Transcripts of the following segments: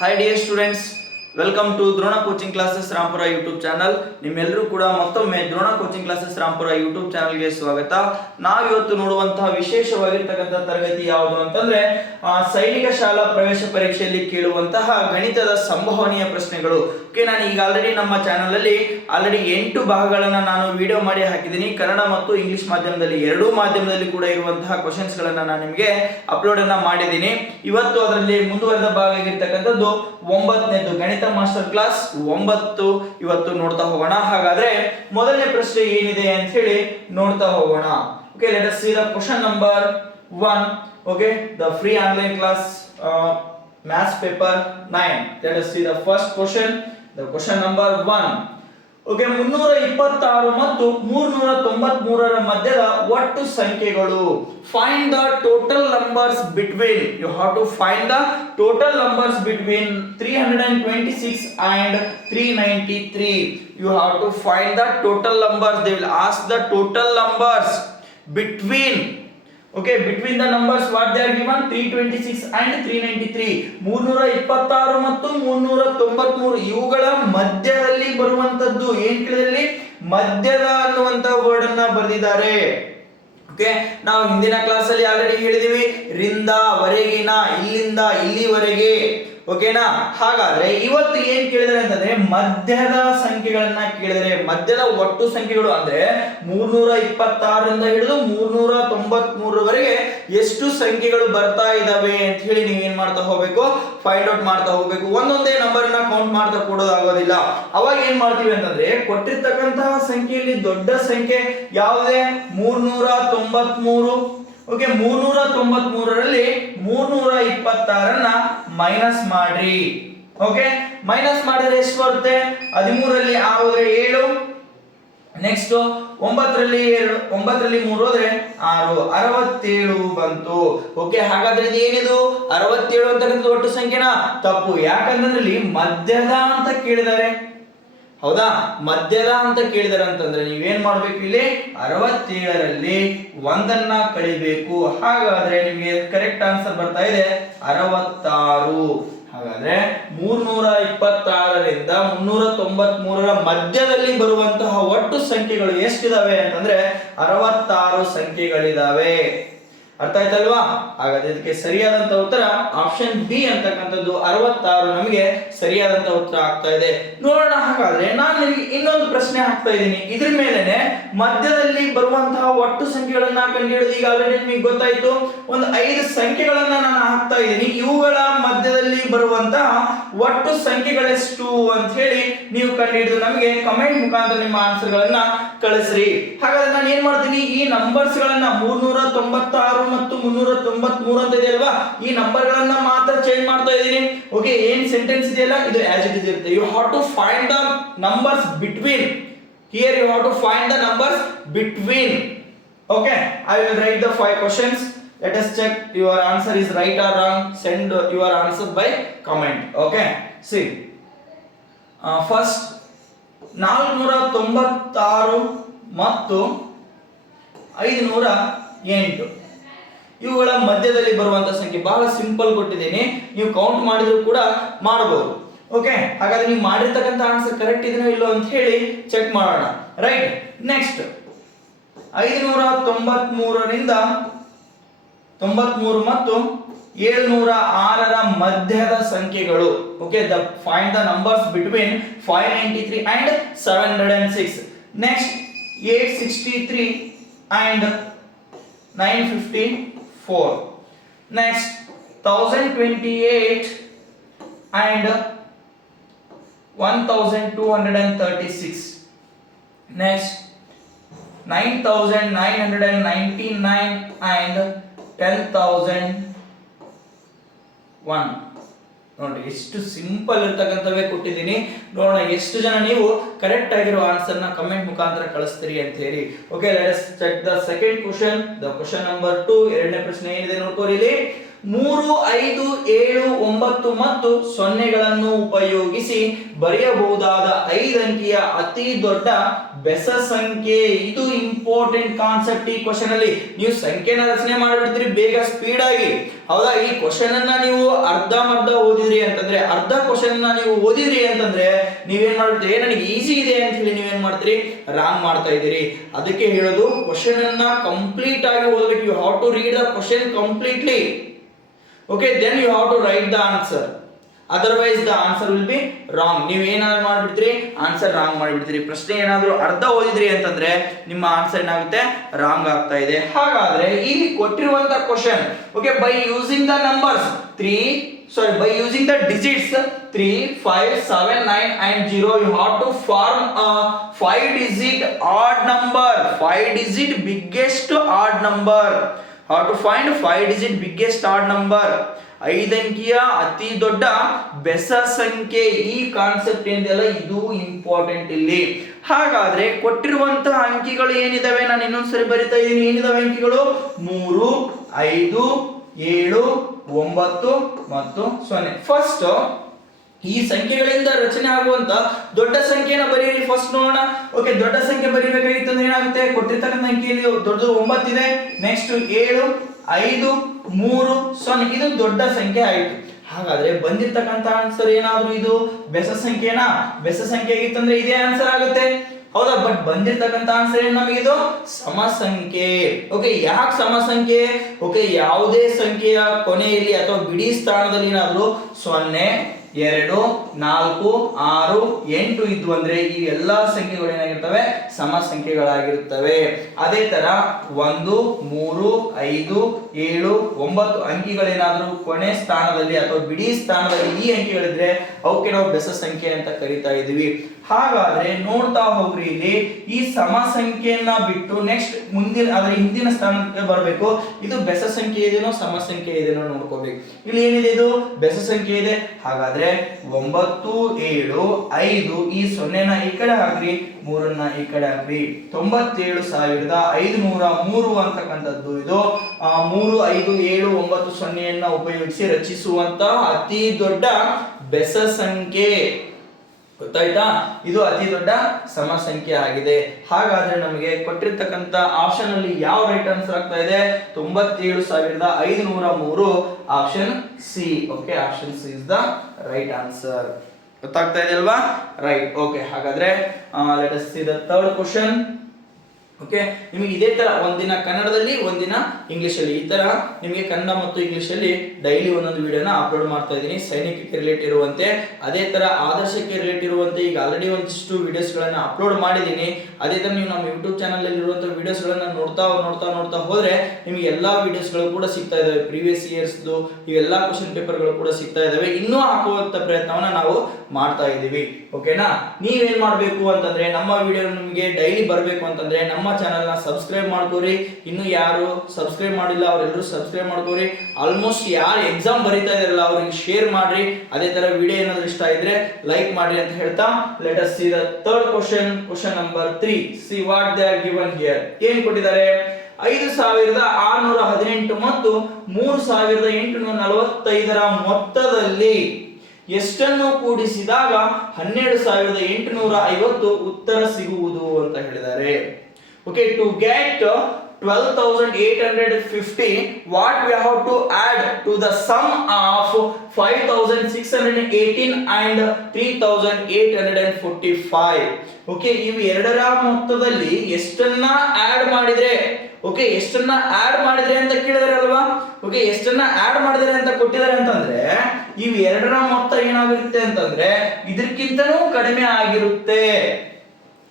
Hi dear students, welcome to Drona coaching classes Rampura YouTube channel. ನಿಮ್ಮೆಲ್ಲರೂ ಕೂಡ ಮತ್ತೊಮ್ಮೆ Drona coaching classes Rampura YouTube ಚಾನಲ್ಗೆ ಸ್ವಾಗತ. ನಾವಿವತ್ತು ನೋಡುವಂತಹ ವಿಶೇಷವಾಗಿರ್ತಕ್ಕಂಥ ತರಗತಿ ಯಾವುದು ಅಂತಂದ್ರೆ ಸೈನಿಕ ಶಾಲಾ ಪ್ರವೇಶ ಪರೀಕ್ಷೆಯಲ್ಲಿ ಕೇಳುವಂತಹ ಗಣಿತದ ಸಂಭವನೀಯ ಪ್ರಶ್ನೆಗಳು. ಓಕೆ, ನಾನು ಈಗ ಆಲ್ರೆಡಿ ನಮ್ಮ ಚಾನಲ್ ಅಲ್ಲಿ 8 ಭಾಗಗಳನ್ನ ನಾನು ವಿಡಿಯೋ ಮಾಡಿ ಹಾಕಿದ್ದೀನಿ. ಕನ್ನಡ ಮತ್ತು ಇಂಗ್ಲಿಷ್ ಮಾಧ್ಯಮದಲ್ಲಿ ಎರಡೂ ಮಾಧ್ಯಮದಲ್ಲಿ ಕೂಡ ಇರುವಂತಹ ಕ್ವಶನ್ಸ್ ಗಳನ್ನ ನಾನು ನಿಮಗೆ ಅಪ್ಲೋಡ್ ಅನ್ನ ಮಾಡಿದ್ದೀನಿ. ಇವತ್ತು ಅದರಲ್ಲಿ ಮುಂದುವರೆದ ಭಾಗ ಆಗಿರ್ತಕ್ಕಂಥದ್ದು 9ನೇದು ಗಣಿತ ಮಾಸ್ಟರ್ ಕ್ಲಾಸ್ 9 ಇವತ್ತು ನೋಡ್ತಾ ಹೋಗೋಣ. ಹಾಗಾದ್ರೆ ಮೊದಲನೇ ಪ್ರಶ್ನೆ ಏನಿದೆ ಅಂತ ಹೇಳಿ ನೋಡ್ತಾ ಹೋಗೋಣ. Okay, let us see the question number 1. Okay, the free online class maths paper 9. Let us see the first question. The question number 1. Okay, 326 ಮತ್ತು 393ರ ಮಧ್ಯದ ಒಟ್ಟು ಸಂಖ್ಯೆಗಳು. Find the total numbers between. You have to find the total numbers between 326 and 393. You have to find the total numbers. They will ask the total numbers between. Okay, between the numbers what they are given 326 and 393. 326 ಮತ್ತು 393 ಇವುಗಳ ಮಧ್ಯದಲ್ಲಿ ಬರುವಂತದ್ದು ಏನ್ ಕೇಳಿದ್ರಲ್ಲಿ ಮಧ್ಯದ ಅನ್ನುವಂತ word ಅನ್ನ ಬರೆದಿದ್ದಾರೆ. Okay, ನಾವು ಹಿಂದಿನ ಕ್ಲಾಸ್ ಅಲ್ಲಿ ಆಲ್ರೆಡಿ ಹೇಳಿದೀವಿ ರಿಂದ ವರೆಗಿನ, ಇಲ್ಲಿಂದ ಇಲ್ಲಿವರೆಗೆ. ಓಕೆನಾ? ಹಾಗಾದ್ರೆ ಇವತ್ತು ಏನ್ ಕೇಳಿದರೆ ಅಂತಂದ್ರೆ ಮಧ್ಯದ ಸಂಖ್ಯೆಗಳನ್ನ ಕೇಳಿದರೆ, ಮಧ್ಯದ ಒಟ್ಟು ಸಂಖ್ಯೆಗಳು ಅಂದ್ರೆ 326ರಿಂದ ಹಿಡಿದು 393ರವರೆಗೆ ಎಷ್ಟು ಸಂಖ್ಯೆಗಳು ಬರ್ತಾ ಇದಾವೆ ಅಂತ ಹೇಳಿ ನೀವು ಏನ್ ಮಾಡ್ತಾ ಹೋಗ್ಬೇಕು, ಫೈಂಡ್ ಔಟ್ ಮಾಡ್ತಾ ಹೋಗ್ಬೇಕು. ಒಂದೊಂದೇ ನಂಬರ್ ನ ಕೌಂಟ್ ಮಾಡ್ತಾ ಕೊಡೋದಾಗೋದಿಲ್ಲ. ಅವಾಗ ಏನ್ ಮಾಡ್ತೀವಿ ಅಂತಂದ್ರೆ ಕೊಟ್ಟಿರ್ತಕ್ಕಂತಹ ಸಂಖ್ಯೆಯಲ್ಲಿ ದೊಡ್ಡ ಸಂಖ್ಯೆ ಯಾವುದೇ 393. ಓಕೆ, 393ರಲ್ಲಿ 326ರನ್ನ ಮೈನಸ್ ಮಾಡ್ರಿ. ಓಕೆ, ಮೈನಸ್ ಮಾಡಿದ್ರೆ ಎಷ್ಟು ಬರುತ್ತೆ? 13ರಲ್ಲಿ 6 ಹೋದ್ರೆ 7. ನೆಕ್ಸ್ಟ್ 9ರಲ್ಲಿ 3 ಹೋದ್ರೆ 6, 67 ಬಂತು. ಓಕೆ, ಹಾಗಾದ್ರೆ ಇದು ಏನಿದು 67 ಅಂತಕ್ಕಂಥದ್ದು ಒಟ್ಟು ಸಂಖ್ಯೆನಾ? ತಪ್ಪು. ಯಾಕಂದ್ರೆ ಇಲ್ಲಿ ಮಧ್ಯದ ಅಂತ ಕೇಳಿದ್ದಾರೆ. ಹೌದಾ? ಮಧ್ಯದ ಅಂತ ಕೇಳಿದಾರೆ ಅಂತಂದ್ರೆ ನೀವೇನ್ ಮಾಡ್ಬೇಕು, ಇಲ್ಲಿ 67ರಲ್ಲಿ 1ಅನ್ನ ಕಳಿಬೇಕು. ಹಾಗಾದ್ರೆ ನಿಮಗೆ ಕರೆಕ್ಟ್ ಆನ್ಸರ್ ಬರ್ತಾ ಇದೆ 66. ಹಾಗಾದ್ರೆ 326ರಿಂದ 393ರ ಮಧ್ಯದಲ್ಲಿ ಬರುವಂತಹ ಒಟ್ಟು ಸಂಖ್ಯೆಗಳು ಎಷ್ಟಿದಾವೆ ಅಂತಂದ್ರೆ 66 ಸಂಖ್ಯೆಗಳಿದಾವೆ. ಅರ್ಥ ಆಯ್ತಲ್ವಾ? ಹಾಗಾದ್ರೆ ಇದಕ್ಕೆ ಸರಿಯಾದಂತ ಉತ್ತರ ಆಪ್ಷನ್ ಬಿ ಅಂತಕ್ಕಂಥದ್ದು 66 ನಮಗೆ ಸರಿಯಾದಂತ ಉತ್ತರ ಆಗ್ತಾ ಇದೆ. ನೋಡೋಣ. ಹಾಗಾದ್ರೆ ನಾನು ನಿಮಗೆ ಇನ್ನೊಂದು ಪ್ರಶ್ನೆ ಹಾಕ್ತಾ ಇದ್ದೀನಿ. ಇದ್ರ ಮೇಲೆನೆ ಮಧ್ಯದಲ್ಲಿ ಬರುವಂತಹ ಒಟ್ಟು ಸಂಖ್ಯೆಗಳನ್ನ ಕಂಡುಹಿಡಿದು ಈಗ ಆಲ್ರೆಡಿ ನಿಮಗೆ ಗೊತ್ತಾಯ್ತು. ಒಂದು 5 ಸಂಖ್ಯೆಗಳನ್ನ ನಾನು ಹಾಕ್ತಾ ಇದ್ದೀನಿ. ಇವುಗಳ ಮಧ್ಯದಲ್ಲಿ ಬರುವಂತಹ ಒಟ್ಟು ಸಂಖ್ಯೆಗಳೆಷ್ಟು ಅಂತ ಹೇಳಿ ನೀವು ಕಂಡುಹಿಡಿದು ನಮಗೆ ಕಮೆಂಟ್ ಮುಖಾಂತರ ನಿಮ್ಮ ಆನ್ಸರ್ ಗಳನ್ನ ಕಳಿಸ್ರಿ. ಹಾಗಾದ್ರೆ ನಾನು ಏನ್ ಮಾಡ್ತೀನಿ, ಈ ನಂಬರ್ಸ್ ಗಳನ್ನ 396 ಮತ್ತು 393 ಅಂತ ಇದೆ ಅಲ್ವಾ, ಈ ನಂಬರ್ ಗಳನ್ನ ಮಾತ್ರ ಚೇಂಜ್ ಮಾಡ್ತಾ ಇದ್ದೀನಿ. ಓಕೆ, ಏನ್ ಸೆಂಟೆನ್ಸ್ ಇದೆಯಲ್ಲ ಇದು ಆಸ್ ಇಟ್ ಇಸ್ ಇರುತ್ತೆ. You have to find the numbers between. Here you have to find the numbers between. Okay, I will write the 5 questions. Let us check your answer is right or wrong. Send your answer by comment. Okay, see, first 496 ಮತ್ತು 508 ಇವುಗಳ ಮಧ್ಯದಲ್ಲಿ ಬರುವಂತ ಸಂಖ್ಯೆ ಬಹಳ simple ಕೊಟ್ಟಿದ್ದೀನಿ. ನೀವು count ಮಾಡಿದ್ರು ಕೂಡ ಮಾಡಬಹುದು. ಓಕೆ, ಹಾಗಾದ್ರೆ ನೀವು ಮಾಡಿರ್ತಕ್ಕಂಥ ಆನ್ಸರ್ ಕರೆಕ್ಟ್ ಇದೆಯೋ ಇಲ್ಲೋ ಅಂತ ಹೇಳಿ ಚೆಕ್ ಮಾಡೋಣ. ರೈಟ್. ನೆಕ್ಸ್ಟ್ 593ರಿಂದ 93 ಮತ್ತು 706ರ ಮಧ್ಯದ ಸಂಖ್ಯೆಗಳು. Okay, find the numbers between 593 and 706. Next 863 and 954. Next 1028 and 1236. Next 9999 and 10001. ನೋಡಿ, ಎಷ್ಟು ಸಿಂಪಲ್ ಇರ್ತಕ್ಕಂಥವೇ ಕೊಟ್ಟಿದ್ದೀನಿ. ನೋಡೋಣ ಎಷ್ಟು ಜನ ನೀವು ಕರೆಕ್ಟ್ ಆಗಿರೋ ಆನ್ಸರ್ ನ ಕಮೆಂಟ್ ಮುಖಾಂತರ ಕಳಿಸ್ತೀರಿ ಅಂತ ಹೇಳಿ. Okay, let us check the second question. The question number 2. ಎರಡನೇ ಪ್ರಶ್ನೆ ಏನಿದೆ ನೋಡ್ಕೋರಿ ಇಲ್ಲಿ. 3, 5, 7, 9 ಮತ್ತು ಸೊನ್ನೆಗಳನ್ನು ಉಪಯೋಗಿಸಿ ಬರೆಯಬಹುದಾದ 5 ಅಂಕಿಯ ಅತಿ ದೊಡ್ಡ ಬೆಸ ಸಂಖ್ಯೆ. ಇದು ಇಂಪಾರ್ಟೆಂಟ್ ಕಾನ್ಸೆಪ್ಟ್. ಈ ಕ್ವಶನ್ ಅಲ್ಲಿ ನೀವು ಸಂಖ್ಯೆನ ರಚನೆ ಮಾಡಿಬಿಡ್ತೀರಿ ಬೇಗ ಸ್ಪೀಡ್ ಆಗಿ. ಹೌದಾ, ಈ ಕ್ವಶನ್ ಅನ್ನ ನೀವು ಅರ್ಧಂಬರ್ಧ ಓದಿದ್ರಿ ಅಂತಂದ್ರೆ, ಅರ್ಧ ಕ್ವಶನ್ ಅನ್ನ ನೀವು ಓದಿದ್ರಿ ಅಂತಂದ್ರೆ ನೀವೇನ್ ಮಾಡ್ಬಿಡ್ತೀರಿ, ನನಗೆ ಈಸಿ ಇದೆ ಅಂತ ಹೇಳಿ ನೀವೇನ್ ಮಾಡ್ತೀರಿ, ರಾಂಗ್ ಮಾಡ್ತಾ ಇದ್ದೀರಿ. ಅದಕ್ಕೆ ಹೇಳೋದು ಕ್ವಶನ್ ಅನ್ನ ಕಂಪ್ಲೀಟ್ ಆಗಿ ಓದಬೇಕು. You have to read the question completely. Okay, then you have to write the answer. Otherwise the answer will be wrong. ನೀವು ಏನಾದ್ರು ಮಾಡ್ಬಿಡ್ತೀರಿ, ಆನ್ಸರ್ ರಾಂಗ್ ಮಾಡ್ಬಿಡ್ತೀರಿ. ಪ್ರಶ್ನೆ ಏನಾದ್ರು ಅರ್ಧ ಓದಿದ್ರಿ ಅಂತಂದ್ರೆ ನಿಮ್ಮ ಆನ್ಸರ್ ಏನಾಗುತ್ತೆ, ರಾಂಗ್ ಆಗ್ತಾ ಇದೆ. ಹಾಗಾದ್ರೆ ಇಲ್ಲಿ ಕೊಟ್ಟಿರುವಂತ question, okay, by using the numbers by using the digits 3, 5, 7, 9 and 0, you have to form a 5-digit odd number, 5-digit biggest odd number. How to find 5-digit biggest odd number? 5 ಅಂಕಿಯ ಅತಿ ದೊಡ್ಡ ಬೆಸ ಸಂಖ್ಯೆ. ಈ ಕಾನ್ಸೆಪ್ಟ್ ಏನಿದೆಯಲ್ಲ ಇದು important ಇಲ್ಲಿ. ಹಾಗಾದ್ರೆ ಕೊಟ್ಟಿರುವಂತಹ ಅಂಕಿಗಳು ಏನಿದಾವೆ, ನಾನು ಇನ್ನೊಂದ್ಸರಿ ಬರಿತಾ ಇದ್ದೀನಿ. ಏನಿದಾವೆ ಅಂಕಿಗಳು? 3, 5, 7, 9 ಮತ್ತು 0. ಫಸ್ಟ್ ಈ ಸಂಖ್ಯೆಗಳಿಂದ ರಚನೆ ಆಗುವಂತ ದೊಡ್ಡ ಸಂಖ್ಯೆನ ಬರೀರಿ. ಫಸ್ಟ್ ನೋಡೋಣ. ಓಕೆ, ದೊಡ್ಡ ಸಂಖ್ಯೆ ಬರೀಬೇಕಾಗಿತ್ತು ಅಂದ್ರೆ ಏನಾಗುತ್ತೆ, ಕೊಟ್ಟಿರ್ತಕ್ಕಂಥ ಅಂಕಿಯಲ್ಲಿ ದೊಡ್ಡದು 9 ಇದೆ, ನೆಕ್ಸ್ಟ್ 7, 5, 3, 0. ಇದು ದೊಡ್ಡ ಸಂಖ್ಯೆ ಆಯಿತು. ಹಾಗಾದ್ರೆ ಬಂದಿರ್ತಕ್ಕಂಥ ಆನ್ಸರ್ ಏನಾದ್ರು ಇದು ಬೆಸ ಸಂಖ್ಯೆನಾ? ಬೆಸ ಸಂಖ್ಯೆ ಆಗಿತ್ತಂದ್ರೆ ಇದೇ ಆನ್ಸರ್ ಆಗುತ್ತೆ, ಹೌದಾ? ಬಟ್ ಬಂದಿರ್ತಕ್ಕಂಥ ಆನ್ಸರ್ ಏನು ನಮಗೆ? ಇದು ಸಮ ಸಂಖ್ಯೆ. ಓಕೆ, ಯಾಕೆ ಸಮ ಸಂಖ್ಯೆ? ಓಕೆ, ಯಾವುದೇ ಸಂಖ್ಯೆಯ ಕೊನೆಯಲ್ಲಿ ಅಥವಾ ಬಿಡಿ ಸ್ಥಾನದಲ್ಲಿ ಏನಾದ್ರು 0, 2, 4, 6, 8 ಇದ್ವು ಅಂದ್ರೆ ಈ ಎಲ್ಲಾ ಸಂಖ್ಯೆಗಳು ಏನಾಗಿರ್ತವೆ, ಸಮ ಸಂಖ್ಯೆಗಳಾಗಿರುತ್ತವೆ. ಅದೇ ತರ 1, 3, 5, 7, 9 ಅಂಕಿಗಳೇನಾದ್ರೂ ಕೊನೆ ಸ್ಥಾನದಲ್ಲಿ ಅಥವಾ ಬಿಡಿ ಸ್ಥಾನದಲ್ಲಿ ಈ ಅಂಕಿಗಳಿದ್ರೆ ಅವಕ್ಕೆ ನಾವು ಬೆಸ ಸಂಖ್ಯೆ ಅಂತ ಕರಿತಾ ಇದೀವಿ. ಹಾಗಾದ್ರೆ ನೋಡ್ತಾ ಹೋಗ್ರಿ, ಇಲ್ಲಿ ಈ ಸಮ ಸಂಖ್ಯೆಯನ್ನ ಬಿಟ್ಟು ನೆಕ್ಸ್ಟ್ ಮುಂದಿನ ಅದರ ಹಿಂದಿನ ಸ್ಥಾನಕ್ಕೆ ಬರಬೇಕು. ಇದು ಬೆಸ ಸಂಖ್ಯೆ ಇದೆನೋ ಸಮ ಸಂಖ್ಯೆ ಇದೆನೋ ನೋಡ್ಕೋಬೇಕು. ಇಲ್ಲಿ ಏನಿದೆ, ಇದು ಬೆಸ ಸಂಖ್ಯೆ ಇದೆ. ಹಾಗಾದ್ರೆ 9, 7, 5 ಈ 0ನ ಈ ಕಡೆ ಹಾಕ್ರಿ, 3ನ್ನ ಈ ಕಡೆ ಹಾಕ್ರಿ. 97,503 ಅಂತಕ್ಕಂಥದ್ದು ಇದು 3, 5, 7, 9, 0ನ್ನ ಉಪಯೋಗಿಸಿ ರಚಿಸುವಂತಹ ಅತಿ ದೊಡ್ಡ ಬೆಸ ಸಂಖ್ಯೆ. ಗೊತ್ತಾಯ್ತಾ? ಇದು ಅತಿ ದೊಡ್ಡ ಸಮ ಸಂಖ್ಯೆ ಆಗಿದೆ. ಹಾಗಾದ್ರೆ ನಮಗೆ ಕೊಟ್ಟಿರ್ತಕ್ಕಂಥ ಆಪ್ಷನ್ ಅಲ್ಲಿ ಯಾವ ರೈಟ್ ಆನ್ಸರ್ ಆಗ್ತಾ ಇದೆ? 97,503, option C. Okay, option C is the right answer. ಗೊತ್ತಾಗ್ತಾ ಇದೆ ಅಲ್ವಾ? ರೈಟ್. ಓಕೆ, ಹಾಗಾದ್ರೆ let us see the third question. Okay, ನಿಮಗೆ ಇದೇ ತರ ಒಂದಿನ ಕನ್ನಡದಲ್ಲಿ ಒಂದಿನ ಇಂಗ್ಲಿಷ್ ಅಲ್ಲಿ, ಈ ತರ ನಿಮಗೆ ಕನ್ನಡ ಮತ್ತು ಇಂಗ್ಲಿಷ್ ಅಲ್ಲಿ ಡೈಲಿ ಒಂದೊಂದು ವಿಡಿಯೋನ ಅಪ್ಲೋಡ್ ಮಾಡ್ತಾ ಇದ್ದೀನಿ, ಸೈನಿಕಕ್ಕೆ ರಿಲೇಟ್ ಇರುವಂತೆ. ಅದೇ ತರ ಆದರ್ಶಕ್ಕೆ ರಿಲೇಟ್ ಇರುವಂತೆ ಈಗ ಆಲ್ರೆಡಿ ಒಂದಿಷ್ಟು ವಿಡಿಯೋಸ್ ಗಳನ್ನ ಅಪ್ಲೋಡ್ ಮಾಡಿದ್ದೀನಿ. ಅದೇ ತರ ನೀವು ನಮ್ಮ ಯೂಟ್ಯೂಬ್ ಚಾನಲ್ ಅಲ್ಲಿ ಇರುವಂತಹ ವಿಡಿಯೋಸ್ ಗಳನ್ನ ನೋಡ್ತಾ ಹೋದ್ರೆ ನಿಮಗೆ ಎಲ್ಲಾ ವಿಡಿಯೋಸ್ ಗಳು ಕೂಡ ಸಿಗ್ತಾ ಇದಾವೆ. ಪ್ರೀವಿಯಸ್ ಇಯರ್ಸ್ ಇವೆಲ್ಲಾ ಕ್ವಶನ್ ಪೇಪರ್ ಗಳು ಕೂಡ ಸಿಗ್ತಾ ಇದಾವೆ. ಇನ್ನೂ ಹಾಕುವಂತ ಪ್ರಯತ್ನವನ್ನ ನಾವು ಮಾಡ್ತಾ ಇದ್ದೀವಿ. ಓಕೆನಾ? ನೀವೇನ್ ಮಾಡ್ಬೇಕು ಅಂತಂದ್ರೆ ನಮ್ಮ ವಿಡಿಯೋ ನಿಮಗೆ ಡೈಲಿ ಬರಬೇಕು ಅಂತಂದ್ರೆ ನಮ್ಮ ಚಾನಲ್ ನ ಸಬ್ಸ್ಕ್ರೈಬ್ ಮಾಡ್ಕೋರಿ. ಇನ್ನು ಯಾರು ಸಬ್ಸ್ಕ್ರೈಬ್ ಮಾಡಿಲ್ಲ ಅವರೆಲ್ಲರೂ ಸಬ್ಸ್ಕ್ರೈಬ್ ಮಾಡ್ಕೋರಿ. ಆಲ್ಮೋಸ್ಟ್ ಯಾರು ಎಕ್ಸಾಮ್ ಬರೀತಾ ಇದಾರಲ್ಲ ಅವರಿಗೆ ಶೇರ್ ಮಾಡ್ರಿ. ಅದೇ ತರ ವಿಡಿಯೋ ಏನಾದ್ರು ಇಷ್ಟ ಇದ್ರೆ ಲೈಕ್ ಮಾಡ್ರಿ ಅಂತ ಹೇಳ್ತಾ let us see the third question. Question number 3. See what they are given here. ಏನ್ ಕೊಟ್ಟಿದ್ದಾರೆ? 5,618 ಮತ್ತು 3,845ರ ಮೊತ್ತದಲ್ಲಿ ಎಷ್ಟನ್ನು ಕೂಡಿಸಿದಾಗ 12,850 ಉತ್ತರ ಸಿಗುವುದು ಅಂತ ಹೇಳಿದ್ದಾರೆ. Okay, to get 12,850 what we have to add to the sum of 5,618 and 3,845. Okay, ಇವು ಎರಡರ ಮೊತ್ತದಲ್ಲಿ ಎಷ್ಟನ್ನ ಆಡ್ ಮಾಡಿದ್ರೆ, ಓಕೆ, ಎಷ್ಟನ್ನ ಆಡ್ ಮಾಡಿದ್ರೆ ಅಂತ ಕೇಳಿದಾರೆ ಅಲ್ವಾ? ಓಕೆ, ಎಷ್ಟನ್ನ ಆಡ್ ಮಾಡಿದ್ರೆ ಅಂತ ಕೊಟ್ಟಿದ್ದಾರೆ ಅಂತಂದ್ರೆ ಇವು ಎರಡರ ಮೊತ್ತ ಏನಾಗಿರುತ್ತೆ ಅಂತಂದ್ರೆ ಇದಕ್ಕಿಂತನೂ ಕಡಿಮೆ ಆಗಿರುತ್ತೆ.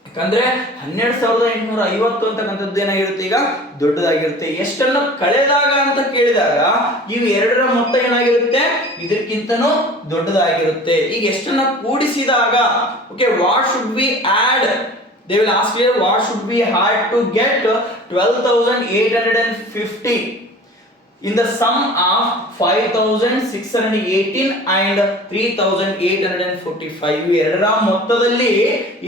ಯಾಕಂದ್ರೆ 12,850 ಅಂತಕ್ಕಂಥದ್ದು ಏನಾಗಿರುತ್ತೆ, ಈಗ ದೊಡ್ಡದಾಗಿರುತ್ತೆ. ಎಷ್ಟನ್ನು ಕಳೆದಾಗ ಅಂತ ಕೇಳಿದಾಗ ಇವು ಎರಡರ ಮೊತ್ತ ಏನಾಗಿರುತ್ತೆ, ಇದಕ್ಕಿಂತನೂ ದೊಡ್ಡದಾಗಿರುತ್ತೆ. ಈಗ ಎಷ್ಟನ್ನ ಕೂಡಿಸಿದಾಗ, okay, what should be add? They will ask here what should we add to get 12,850. in the sum of 5618 and 3845 ಇವು ಎರಡರ ಮೊತ್ತದಲ್ಲಿ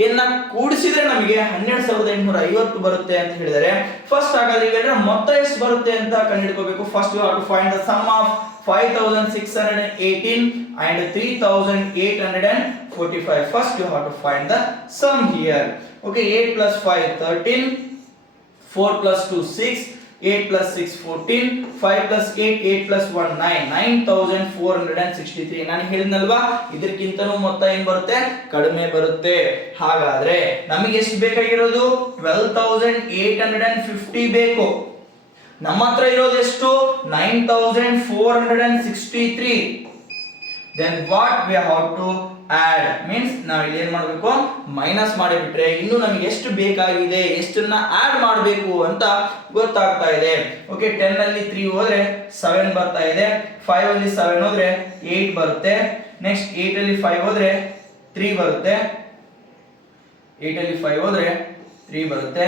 ಏನ ಕೂಡಿಸಿದ್ರೆ ನಮಗೆ 12850 ಬರುತ್ತೆ ಅಂತ ಹೇಳಿದರೆ ಫಸ್ಟ್ ಹಾಗಾದ್ರೆ ಇವೆರಡರ ಮೊತ್ತ ಎಷ್ಟು ಬರುತ್ತೆ ಅಂತ ಕಂಡುಹಿಡಿಯಬೇಕು. First you have to find the sum of 5618 and 3845. first you have to find the sum here. okay, 8 plus 5 13, 4 plus 2 6, 8 plus 6 14, 5 plus 8 8 plus 1 9, 9463. ನಾನು ಹೇಳಿದ್ನಲ್ವಾ ಇದಕ್ಕಿಂತನೂ ಮೊತ್ತ ಏನ್ ಬರುತ್ತೆ, ಕಡಿಮೆ ಬರುತ್ತೆ. ಹಾಗಾದ್ರೆ ನಮಗೆ ಎಷ್ಟು ಬೇಕಾಗಿರೋದು 12850 ಬೇಕು. ನಮ್ಮ ಹತ್ರ ಇರೋದು ಎಷ್ಟು 9463. then what we have to add means ನಾವು ಇಲ್ಲಿ ಏನು ಮಾಡಬೇಕು, ಮೈನಸ್ ಮಾಡಿಬಿಟ್ರೆ ಇನ್ನು ನಮಗೆ ಎಷ್ಟು ಬೇಕಾಗಿದೆ, ಎಷ್ಟನ್ನ ಆಡ್ ಮಾಡಬೇಕು ಅಂತ ಗೊತ್ತಾಗ್ತಾ ಇದೆ. ಓಕೆ, 10 ಅಲ್ಲಿ 3 ಹೋದ್ರೆ 7 ಬರ್ತಾ ಇದೆ, 5 ಅಲ್ಲಿ 7 ಹೋದ್ರೆ 8 ಬರುತ್ತೆ, ನೆಕ್ಸ್ಟ್ 8 ಅಲ್ಲಿ 5 ಹೋದ್ರೆ 3 ಬರುತ್ತೆ, 8 ಅಲ್ಲಿ 5 ಹೋದ್ರೆ 3 ಬರುತ್ತೆ,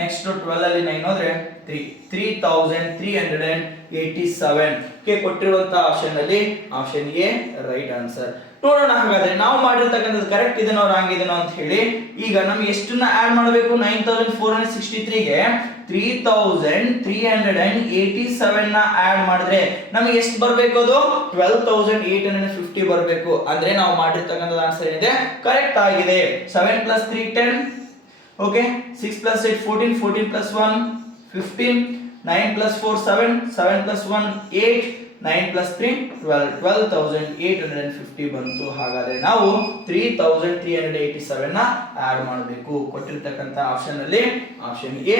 ನೆಕ್ಸ್ಟ್ 12 ಅಲ್ಲಿ 9 ಹೋದ್ರೆ 3387. ಕೆ ಕೊಟ್ಟಿರುವಂತ ಆಪ್ಷನ್ ಅಲ್ಲಿ ಆಪ್ಷನ್ ಎ ರೈಟ್ ಆನ್ಸರ್. ನೋಡೋಣ ಹಾಗಾದ್ರೆ ನಾವು ಮಾಡಿರ್ತಕ್ಕಂಥದ್ದು ಕರೆಕ್ಟ್ ಇದೆನೋ ರಾಂಗ್ ಇದೆನೋ ಅಂತ ಹೇಳಿ. ಈಗ ನಮಗೆ ಎಷ್ಟನ್ನ ಆಡ್ ಮಾಡಬೇಕು, 9463 ಗೆ 3387 ನ ಆಡ್ ಮಾಡಿದ್ರೆ ನಮಗೆ ಎಷ್ಟು ಬರಬೇಕು, ಅದು 12850 ಬರಬೇಕು. ಅಂದ್ರೆ ನಾವು ಮಾಡಿರ್ತಕ್ಕಂಥದ್ದು ಆನ್ಸರ್ ಏನಿದೆ ಕರೆಕ್ಟ್ ಆಗಿದೆ. 7 plus 3 10, okay, 6 plus 8 14, 14 plus 1 15, 9 plus 4 7, 7 plus 1 8, 9 plus 3 12, 12850 ಬಂತು. ಹಾಗಾದ್ರೆ ನಾವು 3387 ನ ಆಡ್ ಮಾಡಬೇಕು. ಕೊಟ್ಟಿರ್ತಕ್ಕಂಥ ಆಪ್ಷನ್ ಅಲ್ಲಿ ಆಪ್ಷನ್ ಎ